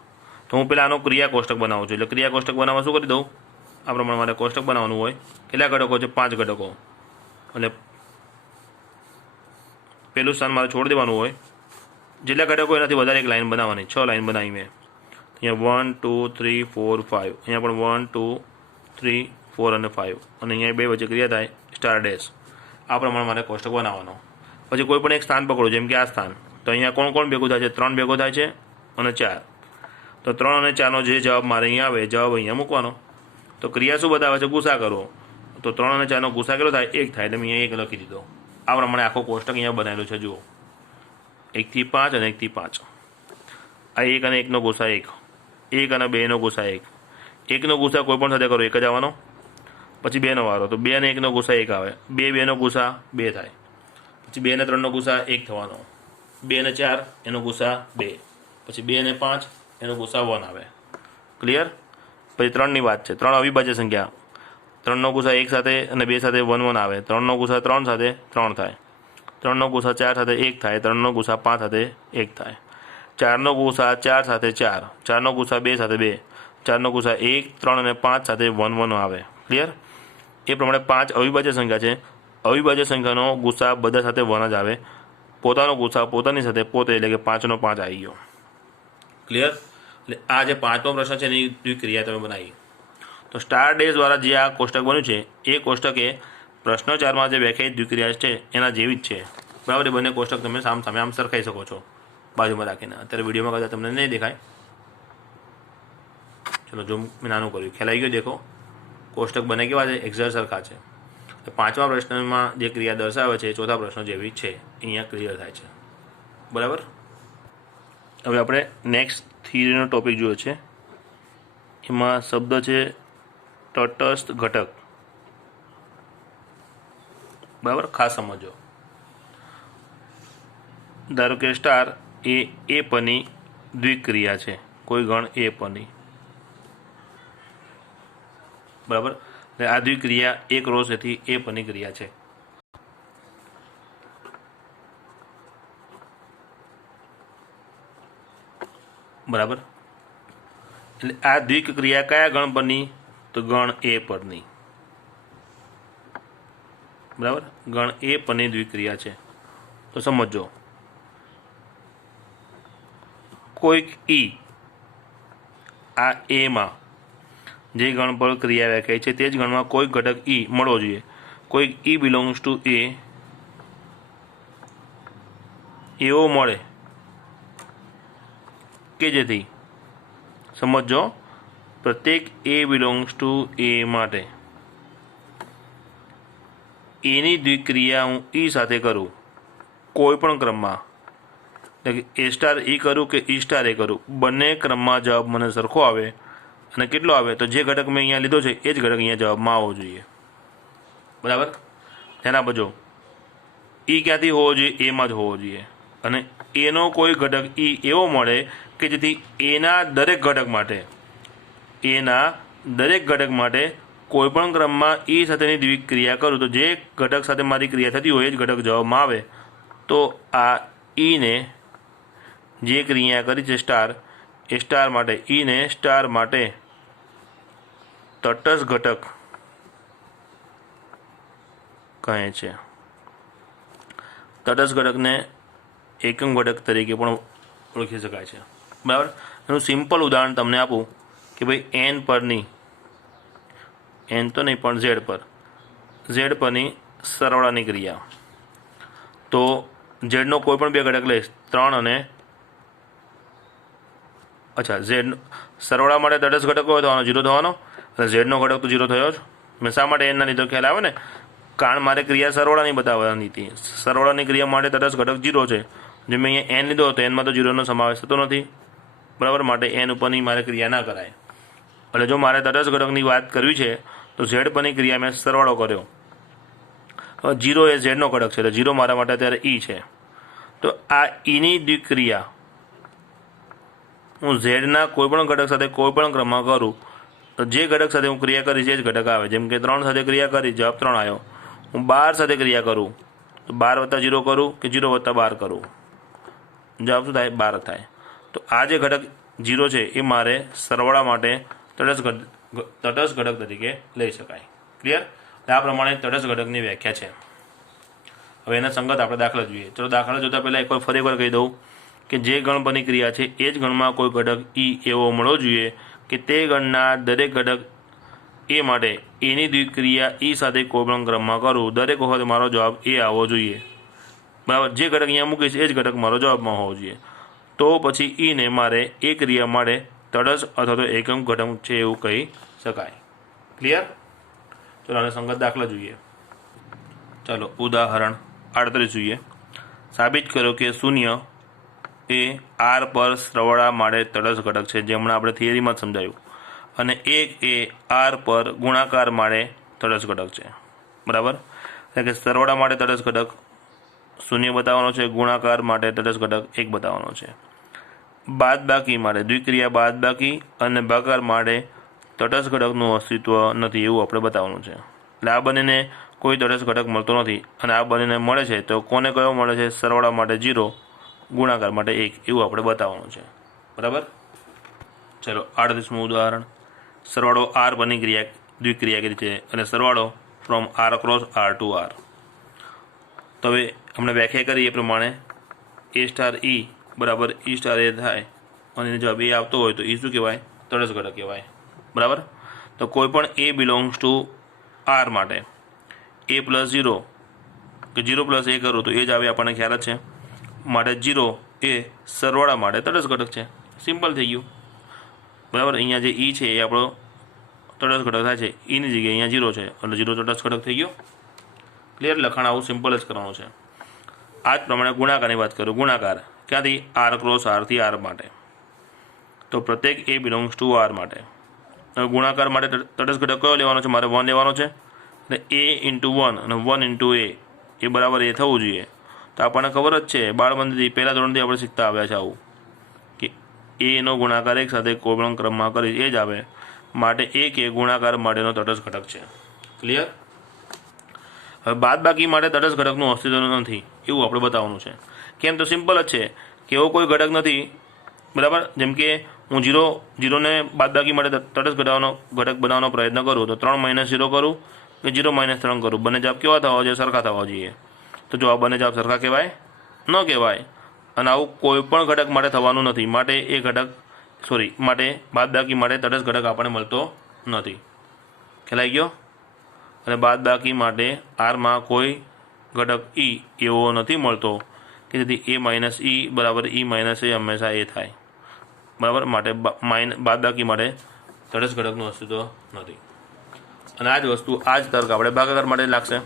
તો હું પહેલાં આનો ક્રિયા કોષ્ટક બનાવું છું. એટલે ક્રિયા કોષ્ટક બનાવવા શું કરી દઉં? આ પ્રમાણે મારે કોષ્ટક બનાવવાનું હોય. કેટલા ઘટકો છે? 5 ઘટકો. એટલે પહેલું સ્થાન મારે છોડી દેવાનું હોય. જેટલા ઘટકો એનાથી વધારે એક લાઈન બનાવવાની, 6 લાઈન બનાવી મેં. અહીંયા 1 2 3 4 5, અહીંયા પણ 1 2 3 4 અને 5, અને અહીંયા બે વચ્ચે ક્રિયા થાય સ્ટાર ડેશ. આ પ્રમાણે મારે કોષ્ટક બનાવવાનો. પછી કોઈ પણ એક સ્થાન પકડો, જેમ કે આ સ્થાન, તો અહીંયા કોણ કોણ ભેગું થાય છે? 3 ભેગો થાય છે અને 4. તો 3 અને 4નો જે જવાબ મારે અહીંયા આવે, જવાબ અહીંયા મૂકવાનો. તો ક્રિયા શું બતાવે છે? ગુસા કરો. તો 3 અને 4નો ગુસા કેટલો થાય? 1 થાય, એટલે મેં અહીંયા 1 લખી દીધો. આ પ્રમાણે આખો કોષ્ટક અહીંયા બનાવેલો છે. જુઓ, 1 થી 5 અને 1 થી 5. આ 1 અને 1નો ગુસા 1, 1 અને 2નો ગુસા 1. 1નો ગુસા કોઈ પણ સાથે કરો, 1 જ આવવાનો. પછી 2નો વારો, તો 2 અને 1નો ગુસા 1 આવે. 2 2નો ગુસા 2 થાય. પછી 2 અને 3નો ગુસા 1 થવાનો. 2 અને 4 એનો ગુસા 2. પછી 2 અને 5 એનો ગુસા 1 આવે. ક્લિયર? પછી 3ની વાત છે. 3 અવિભાજ્ય સંખ્યા, 3નો ગુસા 1 સાથે અને 2 સાથે 1 1 આવે. 3નો ગુસા 3 સાથે 3 થાય. 3નો ગુસા 4 સાથે 1 થાય. 3નો ગુસા 5 સાથે 1 થાય. 4નો ગુસા 4 સાથે 4. 4નો ગુસા 2 સાથે 2. 4નો ગુસા 1 3 અને 5 સાથે 1 1 આવે. ક્લિયર? એ પ્રમાણે 5 અવિભાજ્ય સંખ્યા છે. અવિભાજ્ય સંખ્યાનો ગુસા બધા સાથે 1 જ આવે. પોતાનો ગુસા પોતાની સાથે પોતે, એટલે કે 5નો 5 આવી ગયો. ક્લિયર? એટલે આ જે 5મો પ્રશ્ન છે એની દ્વિક્રિયા તમે બનાવી. તો સ્ટાર ડેશ દ્વારા જે આ કોષ્ટક બન્યું છે એ કોષ્ટક એ પ્રશ્ન 4માં જે વ્યાખ્યાયિત દ્વિક્રિયા છે એના જેવી જ છે. બરાબર? એ બંને કોષ્ટક તમે સામે આમ સરખાઈ શકો છો બાજુમાં રાખીને. અત્યારે વિડીયોમાં કદાચ તમને નહીં દેખાય. ચલો, જો મેં નાનું કર્યું, ખ્યાલ આવી ગયો? દેખો, કોષ્ટક બને કેવા છે? એક્ઝેક્ટ સરખા છે. તો 5મા પ્રશ્નમાં જે ક્રિયા દર્શાવે છે એ 4થા પ્રશ્ન જેવી છે. અહીંયા ક્લિયર થાય છે. બરાબર? હવે આપણે નેક્સ્ટ થિયરીનો ટોપિક જોયો છે. એમાં શબ્દ છે તટસ્થ ઘટક. બરાબર? ખાસ સમજો. ધારો કે સ્ટાર એ પરની દ્વિક્રિયા છે, કોઈ ગણ એ પરની. બરાબર? આ દ્વિક્રિયા એક રોશેથી એ પરની ક્રિયા છે. બરાબર? એટલે આ દ્વિક્રિયા કયા ગણ પરની? તો ગણ એ પરની. બરાબર? ગણ એ પરની દ્વિક્રિયા છે. તો સમજો, કોઈક ઈ, આ એમાં જે ગણ પર ક્રિયા વ્યાખ્યાય છે તે જ ગણમાં કોઈક ઘટક ઈ મળવો જોઈએ. કોઈક ઈ બિલોંગ્સ ટુ એ એવો મળે કે જેથી, સમજો, પ્રત્યેક એ બિલોંગ્સ ટુ એ માટે એની દ્વિક્રિયા હું ઈ સાથે કરું કોઈ પણ ક્રમમાં, એટલે કે એ સ્ટાર ઈ કરું કે ઈ સ્ટાર એ કરું, બંને ક્રમમાં જવાબ મને સરખો આવે. અને કેટલો આવે? તો જે ઘટક મેં અહીંયા લીધો છે એ જ ઘટક અહીંયા જવાબમાં આવવો જોઈએ. બરાબર? તેના બજો ઈ ક્યાંથી હોવો જોઈએ? એમાં જ હોવો જોઈએ. અને એનો કોઈ ઘટક ઈ એવો મળે કે જેથી એના દરેક ઘટક માટે કોઈ પણ ક્રમમાં ઈ સાથેની દ્વિક્રિયા કરું, તો જે ઘટક સાથે મારી ક્રિયા થતી હોય એ જ ઘટક જવાબમાં આવે. તો આ ઈને જે ક્રિયા કરી છે સ્ટાર, એ સ્ટાર માટે, ઈને સ્ટાર માટે તટસ્થ ઘટક કહે છે. તટસ્થ ઘટકને એકમ ઘટક તરીકે પણ ઓળખી શકાય છે. બરાબર? એનું સિમ્પલ ઉદાહરણ તમને આપું કે ભાઈ એન પરની, એન તો નહીં પણ ઝેડ પરની સરવાળાની ક્રિયા. તો ઝેડનો કોઈ પણ બે ઘટક લઈશ, 3 અને ઝેડ સરવાળા માટે તટસ્થ ઘટક કયો થવાનો? 0 થવાનો. અને ઝેડનો ઘટક તો 0 થયો જ. મેં શા માટે એનના લીધો? ખ્યાલ આવે ને? કારણ મારે ક્રિયા સરવાળાની બતાવવાની હતી. સરવાળાની ક્રિયા માટે તટસ્થ ઘટક 0 છે. જે મેં અહીંયા એન લીધો તો એનમાં તો 0નો સમાવેશ થતો નથી. બરાબર? માટે એન ઉપરની મારે ક્રિયા ના કરાય. એટલે જો મારે તટસ્થ ઘટકની વાત કરવી છે તો ઝેડ પરની ક્રિયા મેં સરવાળો કર્યો. હવે 0 એ ઝેડનો ઘટક છે, એટલે 0 મારા માટે અત્યારે ઈ છે. તો આ ઈની દ્વિક્રિયા હું ઝેડના કોઈ પણ ઘટક સાથે કોઈ પણ ક્રમમાં કરું તો જે ઘટક સાથે હું ક્રિયા કરીશ એ જ ઘટક આવે. જેમ કે 3 સાથે ક્રિયા કરી, જવાબ 3 આવ્યો. હું 12 સાથે ક્રિયા કરું તો 12 + 0 કરું કે 0 + 12 કરું, જવાબ શું થાય? 12 થાય. તો આ જે ઘટક 0 છે એ મારે સરવાળા માટે તટસ્થ ઘટક તરીકે લઈ શકાય. ક્લિયર? આ પ્રમાણે તટસ્થ ઘટકની વ્યાખ્યા છે. હવે એના સંગત આપણે દાખલા જોઈએ. ચલો, દાખલા જોતા પહેલાં ફરી એકવાર કહી દઉં કે જે ગણ પરની ક્રિયા છે એ જ ગણમાં કોઈ ઘટક ઈ એવો મળવો જોઈએ કે તે ગણના દરેક ઘટક એ માટે એની દ્વિક્રિયા ઈ સાથે કોઈપણ ક્રમમાં કરું, દરેક વખતે મારો જવાબ એ આવવો જોઈએ, બરાબર। જે ઘટક અહીંયા મૂકીશ એ જ ઘટક મારો જવાબમાં હોવો જોઈએ। તો પછી ઈને મારે એ ક્રિયા માટે તટસ્થ અથવા તો એકમ ઘટક છે એવું કહી શકાય। ક્લિયર? ચલો આને સંગત દાખલા જોઈએ। ચાલો ઉદાહરણ 38 જોઈએ। સાબિત કરો કે 0 એ આર પર સરવાળા માટે તટસ્થ ઘટક છે, જે હમણાં આપણે થિયરીમાં જ સમજાયું, અને 1 એ આર પર ગુણાકાર માટે તટસ્થ ઘટક છે, બરાબર। એટલે કે સરવાળા માટે તટસ્થ ઘટક 0 બતાવવાનો છે, ગુણાકાર માટે તટસ્થ ઘટક 1 બતાવવાનો છે। બાદબાકી માટે દ્વિક્રિયા બાદબાકી અને ભાગાકાર માટે તટસ્થ ઘટકનું અસ્તિત્વ નથી એવું આપણે બતાવવાનું છે। એટલે આ બંનેને કોઈ તટસ્થ ઘટક મળતો નથી, અને આ બંનેને મળે છે તો કોને કયો મળે છે? સરવાળા માટે 0, ગુણાકાર માટે 1 એવું આપણે બતાવવાનું છે, બરાબર। ચલો 38મું ઉદાહરણ। સરવાળો આર પરની ક્રિયા દ્વિક્રિયા કીધી છે, અને સરવાળો from R cross R to R. તો હવે આપણે વ્યાખ્યા કરીએ એ પ્રમાણે એ સ્ટાર ઈ બરાબર ઈ સ્ટાર એ થાય, અને જવાબ એ આવતો હોય તો એ શું કહેવાય? તટસ્થ ઘટક કહેવાય, બરાબર। તો કોઈ પણ એ બિલોંગ્સ ટુ આર માટે એ પ્લસ 0 કે 0 પ્લસ એ કરું તો એ જ આવે, આપણને ખ્યાલ જ છે। માટે 0 એ સરવાળા માટે તટસ્થ ઘટક છે, સિમ્પલ થઈ ગયું, બરાબર। અહીંયા જે ઈ છે એ આપણો તટસ્થ ઘટક થાય છે, ઈની જગ્યાએ અહીંયા 0 છે એટલે 0 તટસ્થ ઘટક થઈ ગયો। ક્લિયર? લખાણ આવું સિમ્પલ જ કરવાનું છે। આ જ પ્રમાણે ગુણાકારની વાત કરું, ગુણાકાર ક્યાંથી? આર ક્રોસ આરથી આર માટે, તો પ્રત્યેક એ બિલોંગ્સ ટુ આર માટે। હવે ગુણાકાર માટે તટસ્થ ઘટક કયો લેવાનો છે? મારે 1 લેવાનો છે, એટલે એ ઇન્ટુ 1 અને 1 ઇન્ટુ એ બરાબર એ થવું જોઈએ। તો આપણને ખબર જ છે, બાળબંધીથી પહેલા ધોરણથી આપણે શીખતા આવ્યા છે આવું, કે એનો ગુણાકાર 1 સાથે કોઈ પણ ક્રમમાં કરી એ જ આવે, માટે 1 એ ગુણાકાર માટેનો તટસ્થ ઘટક છે। ક્લિયર? હવે બાદબાકી માટે તટસ્થ ઘટકનું અસ્તિત્વ નથી એવું આપણે બતાવવાનું છે। કેમ? તો સિમ્પલ જ છે કે એવો કોઈ ઘટક નથી, બરાબર। જેમ કે હું 0ને બાદબાકી માટે તટસ્થ ઘટક બનાવવાનો પ્રયત્ન કરું તો 3 - 0 કરું કે 0 - 3 કરું, બંને જવાબ કેવા થવા જોઈએ? સરખા થવા જોઈએ। તો જો આ બંને જવાબ સરખા કહેવાય? ન કહેવાય। અને આવું કોઈ પણ ઘટક માટે થવાનું નથી, માટે એ ઘટક માટે બાદબાકી માટે તટસ્થ ઘટક આપણને મળતો નથી। ખ્યાલ આવી ગયો? અને બાદબાકી માટે આરમાં કોઈ ઘટક ઈ એવો નથી મળતો કે જેથી એ માઇનસ ઈ બરાબર ઈ માઇનસ એ હંમેશા એ થાય, બરાબર। માટે બાદબાકી માટે તટસ્થ ઘટકનું અસ્તિત્વ નથી। અને આ જ વસ્તુ આ જ તર્ક આપણે ભાગાકાર માટે લાગશે।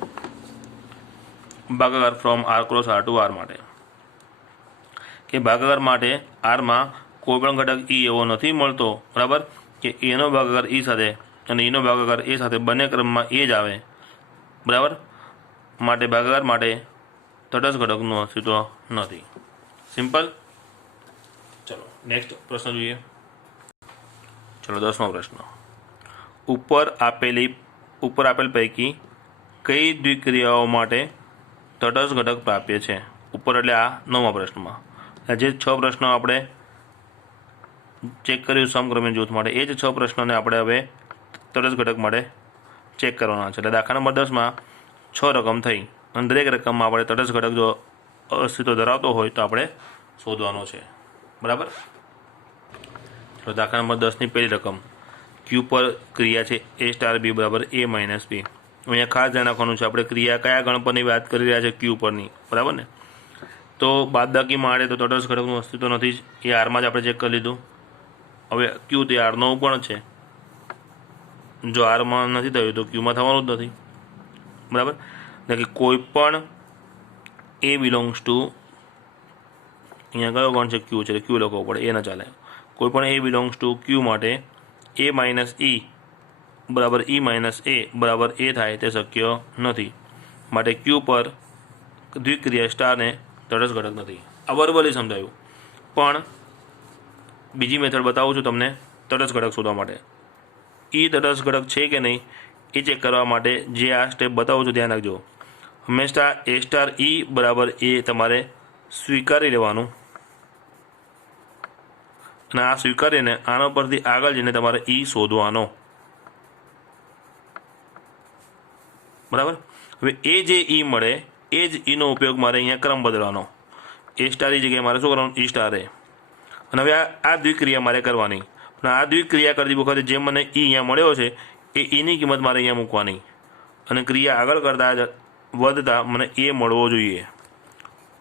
ભાગાકાર from R cross R to R માટે, કે ભાગાકાર માટે આરમાં કોઈ પણ ઘટક ઈ એવો નથી મળતો, બરાબર, કે એનો ભાગાકાર ઈ સાથે અને એનો ભાગાકાર એ સાથે બંને ક્રમમાં એ જ આવે, બરાબર। માટે ભાગાકાર માટે તટસ્થ ઘટકનું અસ્તિત્વ નથી। સિમ્પલ। ચલો નેક્સ્ટ પ્રશ્ન જોઈએ। ચલો 10મો પ્રશ્ન। ઉપર આપેલ પૈકી કઈ દ્વિક્રિયાઓ માટે તટસ્થ ઘટક પ્રાપ્ય છે? ઉપર એટલે આ 9મા પ્રશ્નમાં જે 6 પ્રશ્નો આપણે ચેક કર્યું સમક્રમિક જૂથ માટે, એ જ 6 પ્રશ્નોને આપણે હવે તટસ્થ ઘટક માટે ચેક કરવાના છે। એટલે દાખલા નંબર 10માં 6 રકમ થઈ, અને દરેક રકમમાં આપણે તટસ્થ ઘટક જો અસ્તિત્વ ધરાવતો હોય તો આપણે શોધવાનો છે, બરાબર। તો દાખલા નંબર 10ની પહેલી રકમ ક્યુ પર ક્રિયા છે એ સ્ટાર બી બરાબર એ માઇનસ બી। અહીંયા ખાસ ધ્યાન રાખવાનું છે, આપણે ક્રિયા કયા ગણ પરની વાત કરી રહ્યા છે? ક્યુ પરની, બરાબર ને। તો બાદબાકી માટે તો તટસ્થ ઘટકનું અસ્તિત્વ નથી જ, એ આરમાં જ આપણે ચેક કરી લીધું। હવે ક્યુ તે આરનો પણ છે, જો આરમાં નથી થયું તો ક્યુમાં થવાનું જ નથી, બરાબર। એટલે કે કોઈ પણ એ બિલોંગ્સ ટુ, અહીંયા કયો ગણ છે? ક્યુ છે, ક્યુ લખવો પડે, એ ન ચાલે। કોઈ પણ એ બિલોંગ્સ ટુ ક્યુ માટે એ માઇનસ ઈ બરાબર ઈ માઇનસ એ બરાબર એ થાય તે શક્ય નથી, માટે ક્યુ પર દ્વિક્રિયા સ્ટારને તટસ્થ ઘટક નથી। આ વર્બલી સમજાયું, પણ બીજી મેથડ બતાવું છું તમને તટસ્થ ઘટક શોધવા માટે। ઈ તટસ્થ ઘટક છે કે નહીં એ ચેક કરવા માટે જે આ સ્ટેપ બતાવું છું ધ્યાન રાખજો। હંમેશા એ સ્ટાર ઈ બરાબર એ તમારે સ્વીકારી લેવાનું, અને આ સ્વીકારીને આના પરથી આગળ જઈને તમારે ઈ શોધવાનો, બરાબર। હવે એ જે ઈ મળે એ જ ઈનો ઉપયોગ મારે અહીંયા ક્રમ બદલવાનો। એ સ્ટાર જગ્યાએ મારે શું કરવાનું? ઈ સ્ટાર એ. અને હવે આ દ્વિક્રિયા મારે કરવાની. પણ આ દ્વિક્રિયા કરતી વખતે જે મને ઈ અહીંયા મળ્યો છે એ ઈની કિંમત મારે અહીંયા મૂકવાની અને ક્રિયા આગળ કરતાં વધતા મને એ મળવો જોઈએ.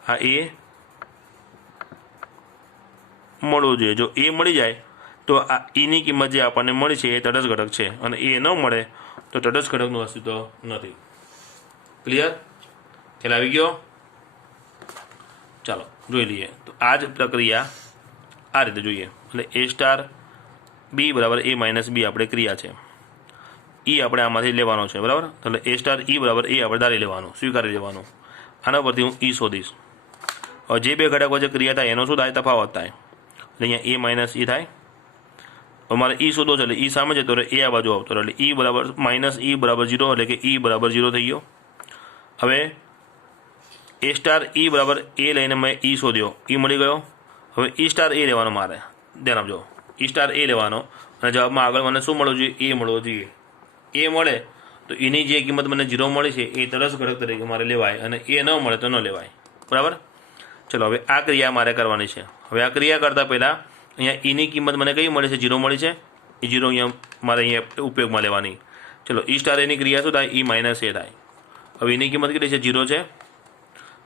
આ એ મળવો જોઈએ. જો એ મળી જાય તો આ ઈની કિંમત જે આપણને મળી છે એ તટસ્થ ઘટક છે અને એ ન મળે તો તટસ્થ ઘટકનું અસ્તિત્વ નથી. ક્લિયર? ખ્યાલ આવી ગયો? ચાલો જોઈ લઈએ. તો આ જ પ્રક્રિયા આ રીતે જોઈએ. એટલે એ સ્ટાર બી બરાબર એ માઇનસ બી આપણે ક્રિયા છે. ઈ આપણે આમાંથી લેવાનો છે, બરાબર. એટલે એ સ્ટાર ઈ બરાબર એ આપણે ધારી લેવાનું, સ્વીકારી લેવાનું. આના પરથી હું ઈ શોધીશ. હવે જે બે ઘટક વચ્ચે ક્રિયા થાય એનો શું થાય? તફાવત થાય. એટલે અહીંયા એ માઇનસ ઈ થાય. અમારે ઈ શોધો છે એટલે ઈ સામે જતો રહે, એ આ બાજુ આવતો રહે. એટલે ઈ બરાબર માઇનસ ઈ બરાબર 0, એટલે કે ઈ બરાબર 0 થઈ ગયો. હવે એ સ્ટાર ઈ બરાબર એ લઈને મેં ઈ શોધ્યો, ઈ મળી ગયો. હવે ઈ સ્ટાર એ લેવાનો મારે, ધ્યાન આપજો. ઈ સ્ટાર એ લેવાનો અને જવાબમાં આગળ મને શું મળવું જોઈએ? એ મળવો જોઈએ. એ મળે તો એની જે કિંમત મને 0 મળી છે એ તટસ્થ ઘટક તરીકે મારે લેવાય અને એ ન મળે તો ન લેવાય, બરાબર. ચલો હવે આ ક્રિયા મારે કરવાની છે. હવે આ ક્રિયા કરતાં પહેલાં અહીંયા ઈની કિંમત મને કઈ મળી છે? 0 મળી છે. એ 0 અહીંયા મારે અહીંયા ઉપયોગમાં લેવાની. ચલો ઈ સ્ટાર એની ક્રિયા શું થાય? ઈ માઇનસ એ થાય. હવે એની કિંમત કેટલી છે? 0 છે.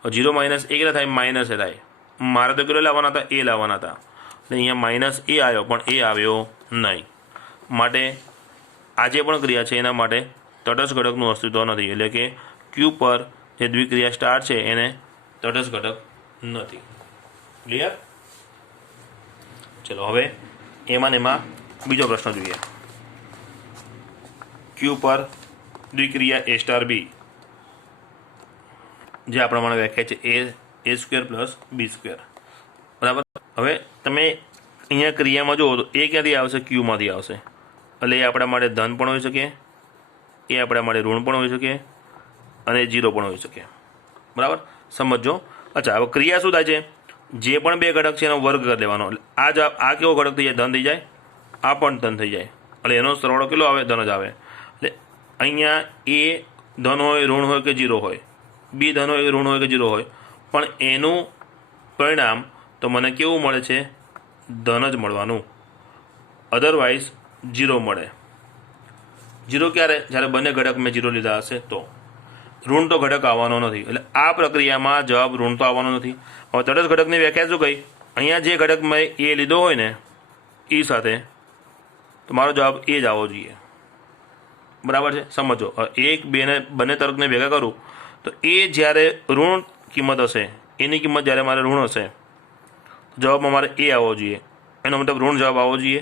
0 માઇનસ એ કેટલા થાય? માઇનસ એ થાય. મારે તો કેટલો લાવવાના હતા? એ લાવવાના હતા. એટલે અહીંયા માઇનસ એ આવ્યો પણ એ આવ્યો નહીં. માટે આ જે પણ ક્રિયા છે એના માટે તટસ્થ ઘટકનું અસ્તિત્વ નથી. એટલે કે ક્યુ પર જે દ્વિક્રિયા સ્ટાર છે એને તટસ્થ ઘટક નથી. ક્લિયર? ચલો હવે એમાં બીજો પ્રશ્ન જોઈએ. ક્યુ પર દ્વિક્રિયા એ સ્ટાર બી જે આપણા માટે વ્યાખ્યા છે એ સ્ક્વેર પ્લસ બી સ્ક્વેર, બરાબર. હવે તમે અહીંયા ક્રિયામાં જુઓ તો એ ક્યાંથી આવશે? ક્યુમાંથી આવશે. એટલે એ આપણા માટે ધન પણ હોઈ શકે, એ આપણા માટે ઋણ પણ હોઈ શકે અને 0 પણ હોઈ શકે, બરાબર. સમજો. અચ્છા, હવે ક્રિયા શું થાય છે? જે પણ બે ઘટક છે એનો વર્ગ કરી લેવાનો. એટલે આ કેવો ઘટક થઈ જાય? ધન થઈ જાય. આ પણ ધન થઈ જાય. એટલે એનો સરવાળો કેટલો આવે? ધન જ આવે. એટલે અહીંયા એ ધન હોય, ઋણ હોય કે 0 હોય, બી ધન હોય, ઋણ હોય કે 0 હોય, પણ એનું પરિણામ તો મને કેવું મળે છે? ધન જ મળવાનું. અધરવાઇઝ 0 મળે. 0 ક્યારે? જ્યારે બંને ઘટક મેં 0 લીધા હશે તો. ઋણ તો ઘટક આવવાનો નથી. એટલે આ પ્રક્રિયામાં જવાબ ઋણ તો આવવાનો નથી. હવે તટસ્થ ઘટકની વ્યાખ્યા શું કહી? અહીંયા જે ઘટક મેં એ લીધો હોય ને ઈ સાથે, તો મારો જવાબ એ જ આવવો જોઈએ, બરાબર છે. સમજો. એક બંને તર્કને ભેગા કરું તો એ જ્યારે ઋણ કિંમત હશે, એની કિંમત જ્યારે મારે ઋણ હશે, જવાબમાં મારે એ આવવો જોઈએ. એનો મતલબ ઋણ જવાબ આવવો જોઈએ.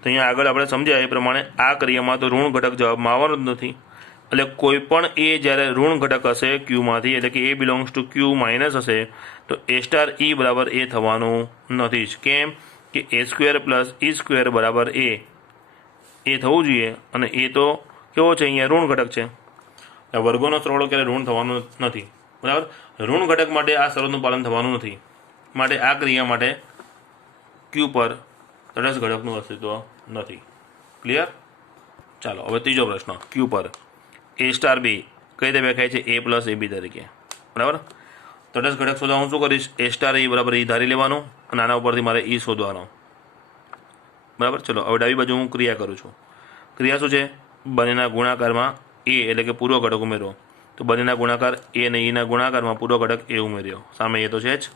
તો અહીંયા આગળ આપણે સમજ્યા એ પ્રમાણે આ ક્રિયામાં તો ઋણ ઘટક જવાબમાં આવવાનો જ નથી. એટલે કોઈ પણ એ જ્યારે ઋણ ઘટક હશે ક્યુમાંથી, એટલે કે એ બિલોંગ્સ ટુ ક્યુ માઇનસ હશે, તો એ સ્ટાર ઈ બરાબર એ થવાનું નથી જ. કેમ કે એ સ્ક્વેર પ્લસ ઈ સ્ક્વેર બરાબર એ થવું જોઈએ. અને એ તો કેવો છે? અહીંયા ઋણ ઘટક છે. વર્ગોનો સરવાળો ક્યારે ઋણ થવાનો નથી, બરાબર. ઋણ ઘટક માટે આ શરતનું પાલન થવાનું નથી. માટે આ ક્રિયા માટે ક્યુ પર તટસ્થ ઘટકનું અસ્તિત્વ નથી. ક્લિયર? ચાલો હવે ત્રીજો પ્રશ્ન. ક્યુ પર એ સ્ટાર બી કઈ રીતે વ્યાખ્યાય છે? એ પ્લસ એ બી તરીકે, બરાબર. તટસ્થ ઘટક શોધવા હું શું કરીશ? એ સ્ટાર ઈ બરાબર ઈ ધારી લેવાનું અને આના ઉપરથી મારે ઈ શોધવાનો, બરાબર. ચલો હવે ડાબી બાજુ હું ક્રિયા કરું છું. ક્રિયા શું છે? બંનેના ગુણાકારમાં એ એટલે કે પૂર્વ ઘટક ઉમેરો. તો બંનેના ગુણાકાર એ અને ઈના ગુણાકારમાં પૂર્વ ઘટક એ ઉમેર્યો. સામે એ તો છે જ.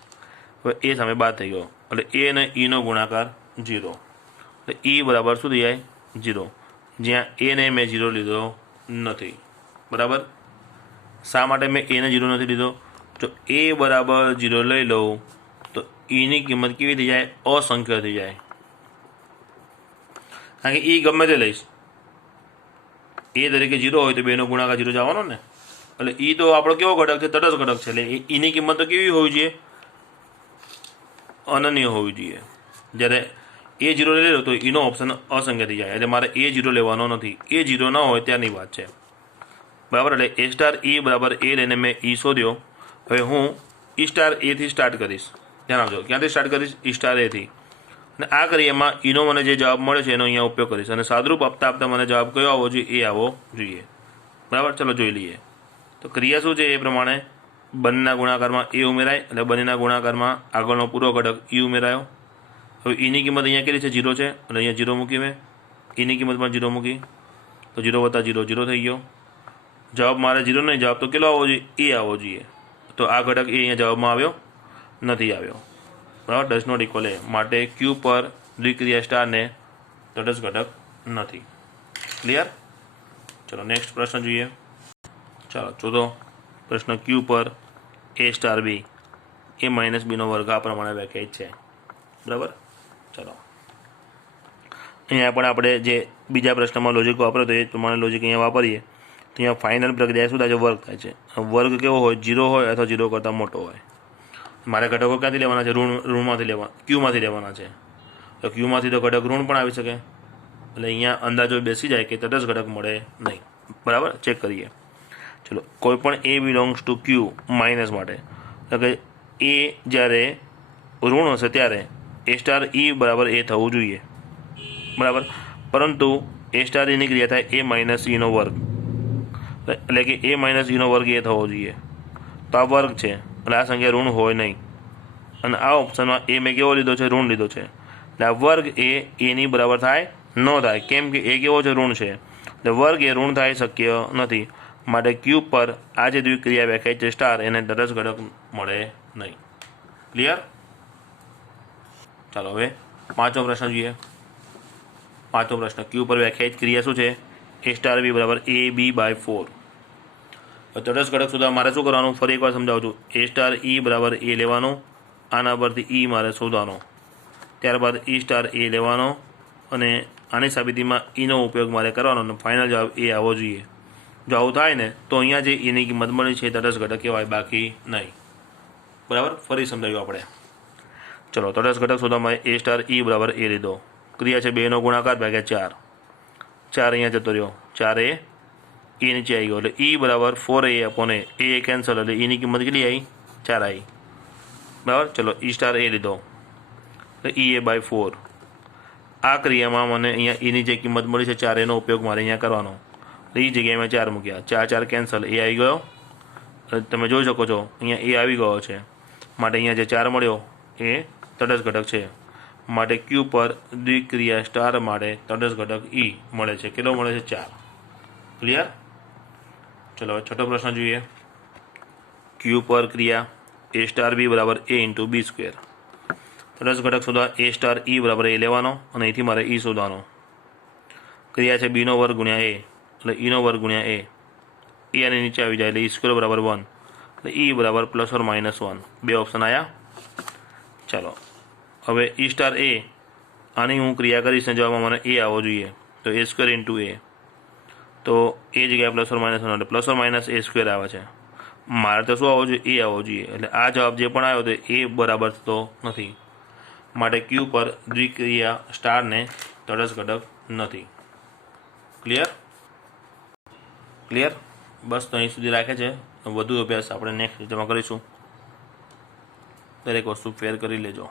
હવે એ સામે બાદ થઈ ગયો. એટલે એ અને ઈનો ગુણાકાર 0. એટલે ઈ બરાબર શું થઈ જાય? 0. જ્યાં એને મેં 0 લીધો નથી, બરાબર. શા માટે મેં એને 0 નથી લીધો? જો એ બરાબર 0 લઈ લઉં તો ઈની કિંમત કેવી થઈ જાય? અસંખ્ય થઈ જાય. કારણ કે ઈ ગમે તે લઈશ, એ તરીકે 0 હોય તો બેનો ગુણાકાર 0 જ આવવાનો ને. એટલે ઈ તો આપણો કેવો ઘટક છે? તટસ્થ ઘટક છે. એટલે ઈની કિંમત તો કેવી હોવી જોઈએ? અનન્ય હોવી જોઈએ. જ્યારે એ 0 લઈ લો તો ઈનો ઓપ્શન અસંખ્ય થઈ જાય. એટલે મારે એ 0 લેવાનો નથી. એ 0 ન હોય ત્યારની વાત છે, બરાબર. એટલે એ સ્ટાર ઈ બરાબર એ લઈને મેં ઈ શોધ્યો. હવે હું ઈ સ્ટાર એથી સ્ટાર્ટ કરીશ. ધ્યાન આપજો. ક્યાંથી સ્ટાર્ટ કરીશ? ઈ સ્ટાર એથી. અને આ ક્રિયામાં ઈનો મને જે જવાબ મળે છે એનો અહીંયા ઉપયોગ કરીશ. અને સાદરૂપ આપતા આપતા મને જવાબ કયો આવવો જોઈએ? એ આવવો જોઈએ, બરાબર. ચલો જોઈ લઈએ. તો ક્રિયા શું છે એ પ્રમાણે બંનેના ગુણાકારમાં એ ઉમેરાય એટલે બંનેના ગુણાકારમાં આગળનો પૂરો ઘટક ઈ ઉમેરાયો. હવે ઈની કિંમત અહીંયા કેટલી છે? 0 છે એટલે અહીંયા 0 મૂકી મેં. ઈની કિંમત પણ 0 મૂકી તો 0 + 0 0 થઈ ગયો. જવાબ મારે 0 નહીં, જવાબ તો કેટલો આવવો જોઈએ? એ આવવો જોઈએ. તો આ ઘટક એ અહીંયા જવાબમાં આવ્યો નથી આવ્યો. બરાબર, ડઝ નોટ ઇક્વલ એ. માટે ક્યુ પર દ્વિક્રિયા સ્ટારને તટસ્થ ઘટક નથી. ક્લિયર? ચલો નેક્સ્ટ પ્રશ્ન જોઈએ. ચાલો ચોથો પ્રશ્ન, ક્યુ પર a star b a minus બીનો વર્ગ આ પ્રમાણે વ્યાખ્યાયિત છે. બરાબર, ચલો અહીંયા પણ આપણે જે બીજા પ્રશ્નમાં લોજિક વાપર્યો તો એ પ્રમાણે લોજિક અહીંયા વાપરીએ તો અહીંયા ફાઇનલ પ્રક્રિયા શું થાય છે? વર્ગ થાય છે. વર્ગ કેવો હોય? 0 હોય અથવા 0 કરતાં મોટો હોય. મારે ઘટકો ક્યાંથી લેવાના છે? ઋણમાંથી લેવાના, ક્યુમાંથી લેવાના છે. તો ક્યુમાંથી તો ઘટક ઋણ પણ આવી શકે એટલે અહીંયા અંદાજો બેસી જાય કે તટસ્થ ઘટક મળે નહીં. બરાબર, ચેક કરીએ. ચલો, કોઈ પણ એ બિલોંગ્સ ટુ ક્યુ માઇનસ માટે એટલે કે એ જ્યારે ઋણ હશે ત્યારે એ સ્ટાર ઈ બરાબર એ થવું જોઈએ. બરાબર, પરંતુ એ સ્ટાર ઈની ક્રિયા થાય એ માઇનસ ઈનો વર્ગ એટલે કે એ માઇનસ ઈનો વર્ગ એ થવો જોઈએ. તો આ વર્ગ છે એટલે આ સંખ્યા ઋણ હોય નહીં. અને આ ઓપ્શનમાં એ મેં કેવો લીધો છે? ઋણ લીધો છે. એટલે આ વર્ગ એ એની બરાબર થાય ન થાય, કેમ કે એ કેવો છે? ઋણ છે. એટલે વર્ગ એ ઋણ થાય શક્ય નથી. માટે ક્યુ પર આ જે દ્વિક્રિયા વ્યાખ્યાયિત છે સ્ટાર એને તટસ્થ ઘટક મળે નહીં. ક્લિયર? ચાલો હવે પાંચમો પ્રશ્ન જોઈએ. પાંચમો પ્રશ્ન, ક્યુ પર વ્યાખ્યાયિત ક્રિયા શું છે? a સ્ટાર બી બરાબર AB/4. તટસ્થ ઘટક શોધવા મારે શું કરવાનું? ફરી એકવાર સમજાવું છું. a સ્ટાર ઈ બરાબર એ લેવાનો, આના પરથી ઈ મારે શોધવાનો. ત્યારબાદ ઈ સ્ટાર એ લેવાનો અને આની સાબિતીમાં ઈનો ઉપયોગ મારે કરવાનો અને ફાઇનલ જવાબ એ આવવો જોઈએ. જો આવું થાય ને તો અહીંયા જે એની કિંમત મળી છે તટસ્થ ઘટક કહેવાય, બાકી નહીં. બરાબર, ફરી સમજાવ્યું આપણે. ચલો, તટસ્થ ઘટક શોધવામાં a સ્ટાર ઈ બરાબર એ લીધો. ક્રિયા છે 2 નો ગુણાકાર ભાગ્યા 4. 4 અહીંયા જતો રહ્યો, 4 એ નીચે આવી ગયો એટલે ઈ બરાબર 4a અપોન એ કેન્સલ એટલે એની કિંમત કેટલી આવી? 4 આવી. બરાબર, ચલો ઈ સ્ટાર એ લીધો એટલે EA/4. આ ક્રિયામાં મને અહીંયા એની જે કિંમત મળી છે 4 એનો ઉપયોગ મારે અહીંયા કરવાનો. એ જગ્યાએ મેં 4 મૂક્યા, 4 કેન્સલ, એ આવી ગયો. તમે જોઈ શકો છો અહીંયા એ આવી ગયો છે. માટે અહીંયા જે 4 મળ્યો એ તટસ્થ ઘટક છે. માટે ક્યુ પર દ્વિક્રિયા સ્ટાર માટે તટસ્થ ઘટક ઈ મળે છે. કેટલો મળે છે? 4. ક્લિયર? ચલો હવે છઠ્ઠો પ્રશ્ન જોઈએ. ક્યુ પર ક્રિયા a સ્ટાર બી બરાબર a × b². તટસ્થ ઘટક શોધવા a સ્ટાર ઈ બરાબર એ લેવાનો અને અહીંથી મારે ઈ શોધવાનો. ક્રિયા છે બીનો વર્ગ ગુણ્યા a એટલે ઈનો વર્ગ ગુણ્યા એ. એ અને નીચે આવી જાય એટલે ઈ² બરાબર 1 એટલે ઈ બરાબર ±1. બે ઓપ્શન આવ્યા. ચાલો હવે ઈ સ્ટાર એ આની હું ક્રિયા કરીશ ને જવાબમાં મને એ આવવો જોઈએ. તો a² × a તો એ જગ્યાએ ±1 એટલે ±a² આવે છે. મારે તો શું આવવો જોઈએ? એ આવવો જોઈએ. એટલે આ જવાબ જે પણ આવ્યો તો એ બરાબર થતો નથી. માટે ક્યુ પર દ્વિક્રિયા સ્ટારને તટસ્થ ઘટક નથી. ક્લિયર? ક્લિયર? બસ તો અહીં સુધી રાખે છે. વધુ અભ્યાસ આપણે નેક્સ્ટ વિડીયોમાં કરીશું. દરેક વસ્તુ ફેર કરી લેજો.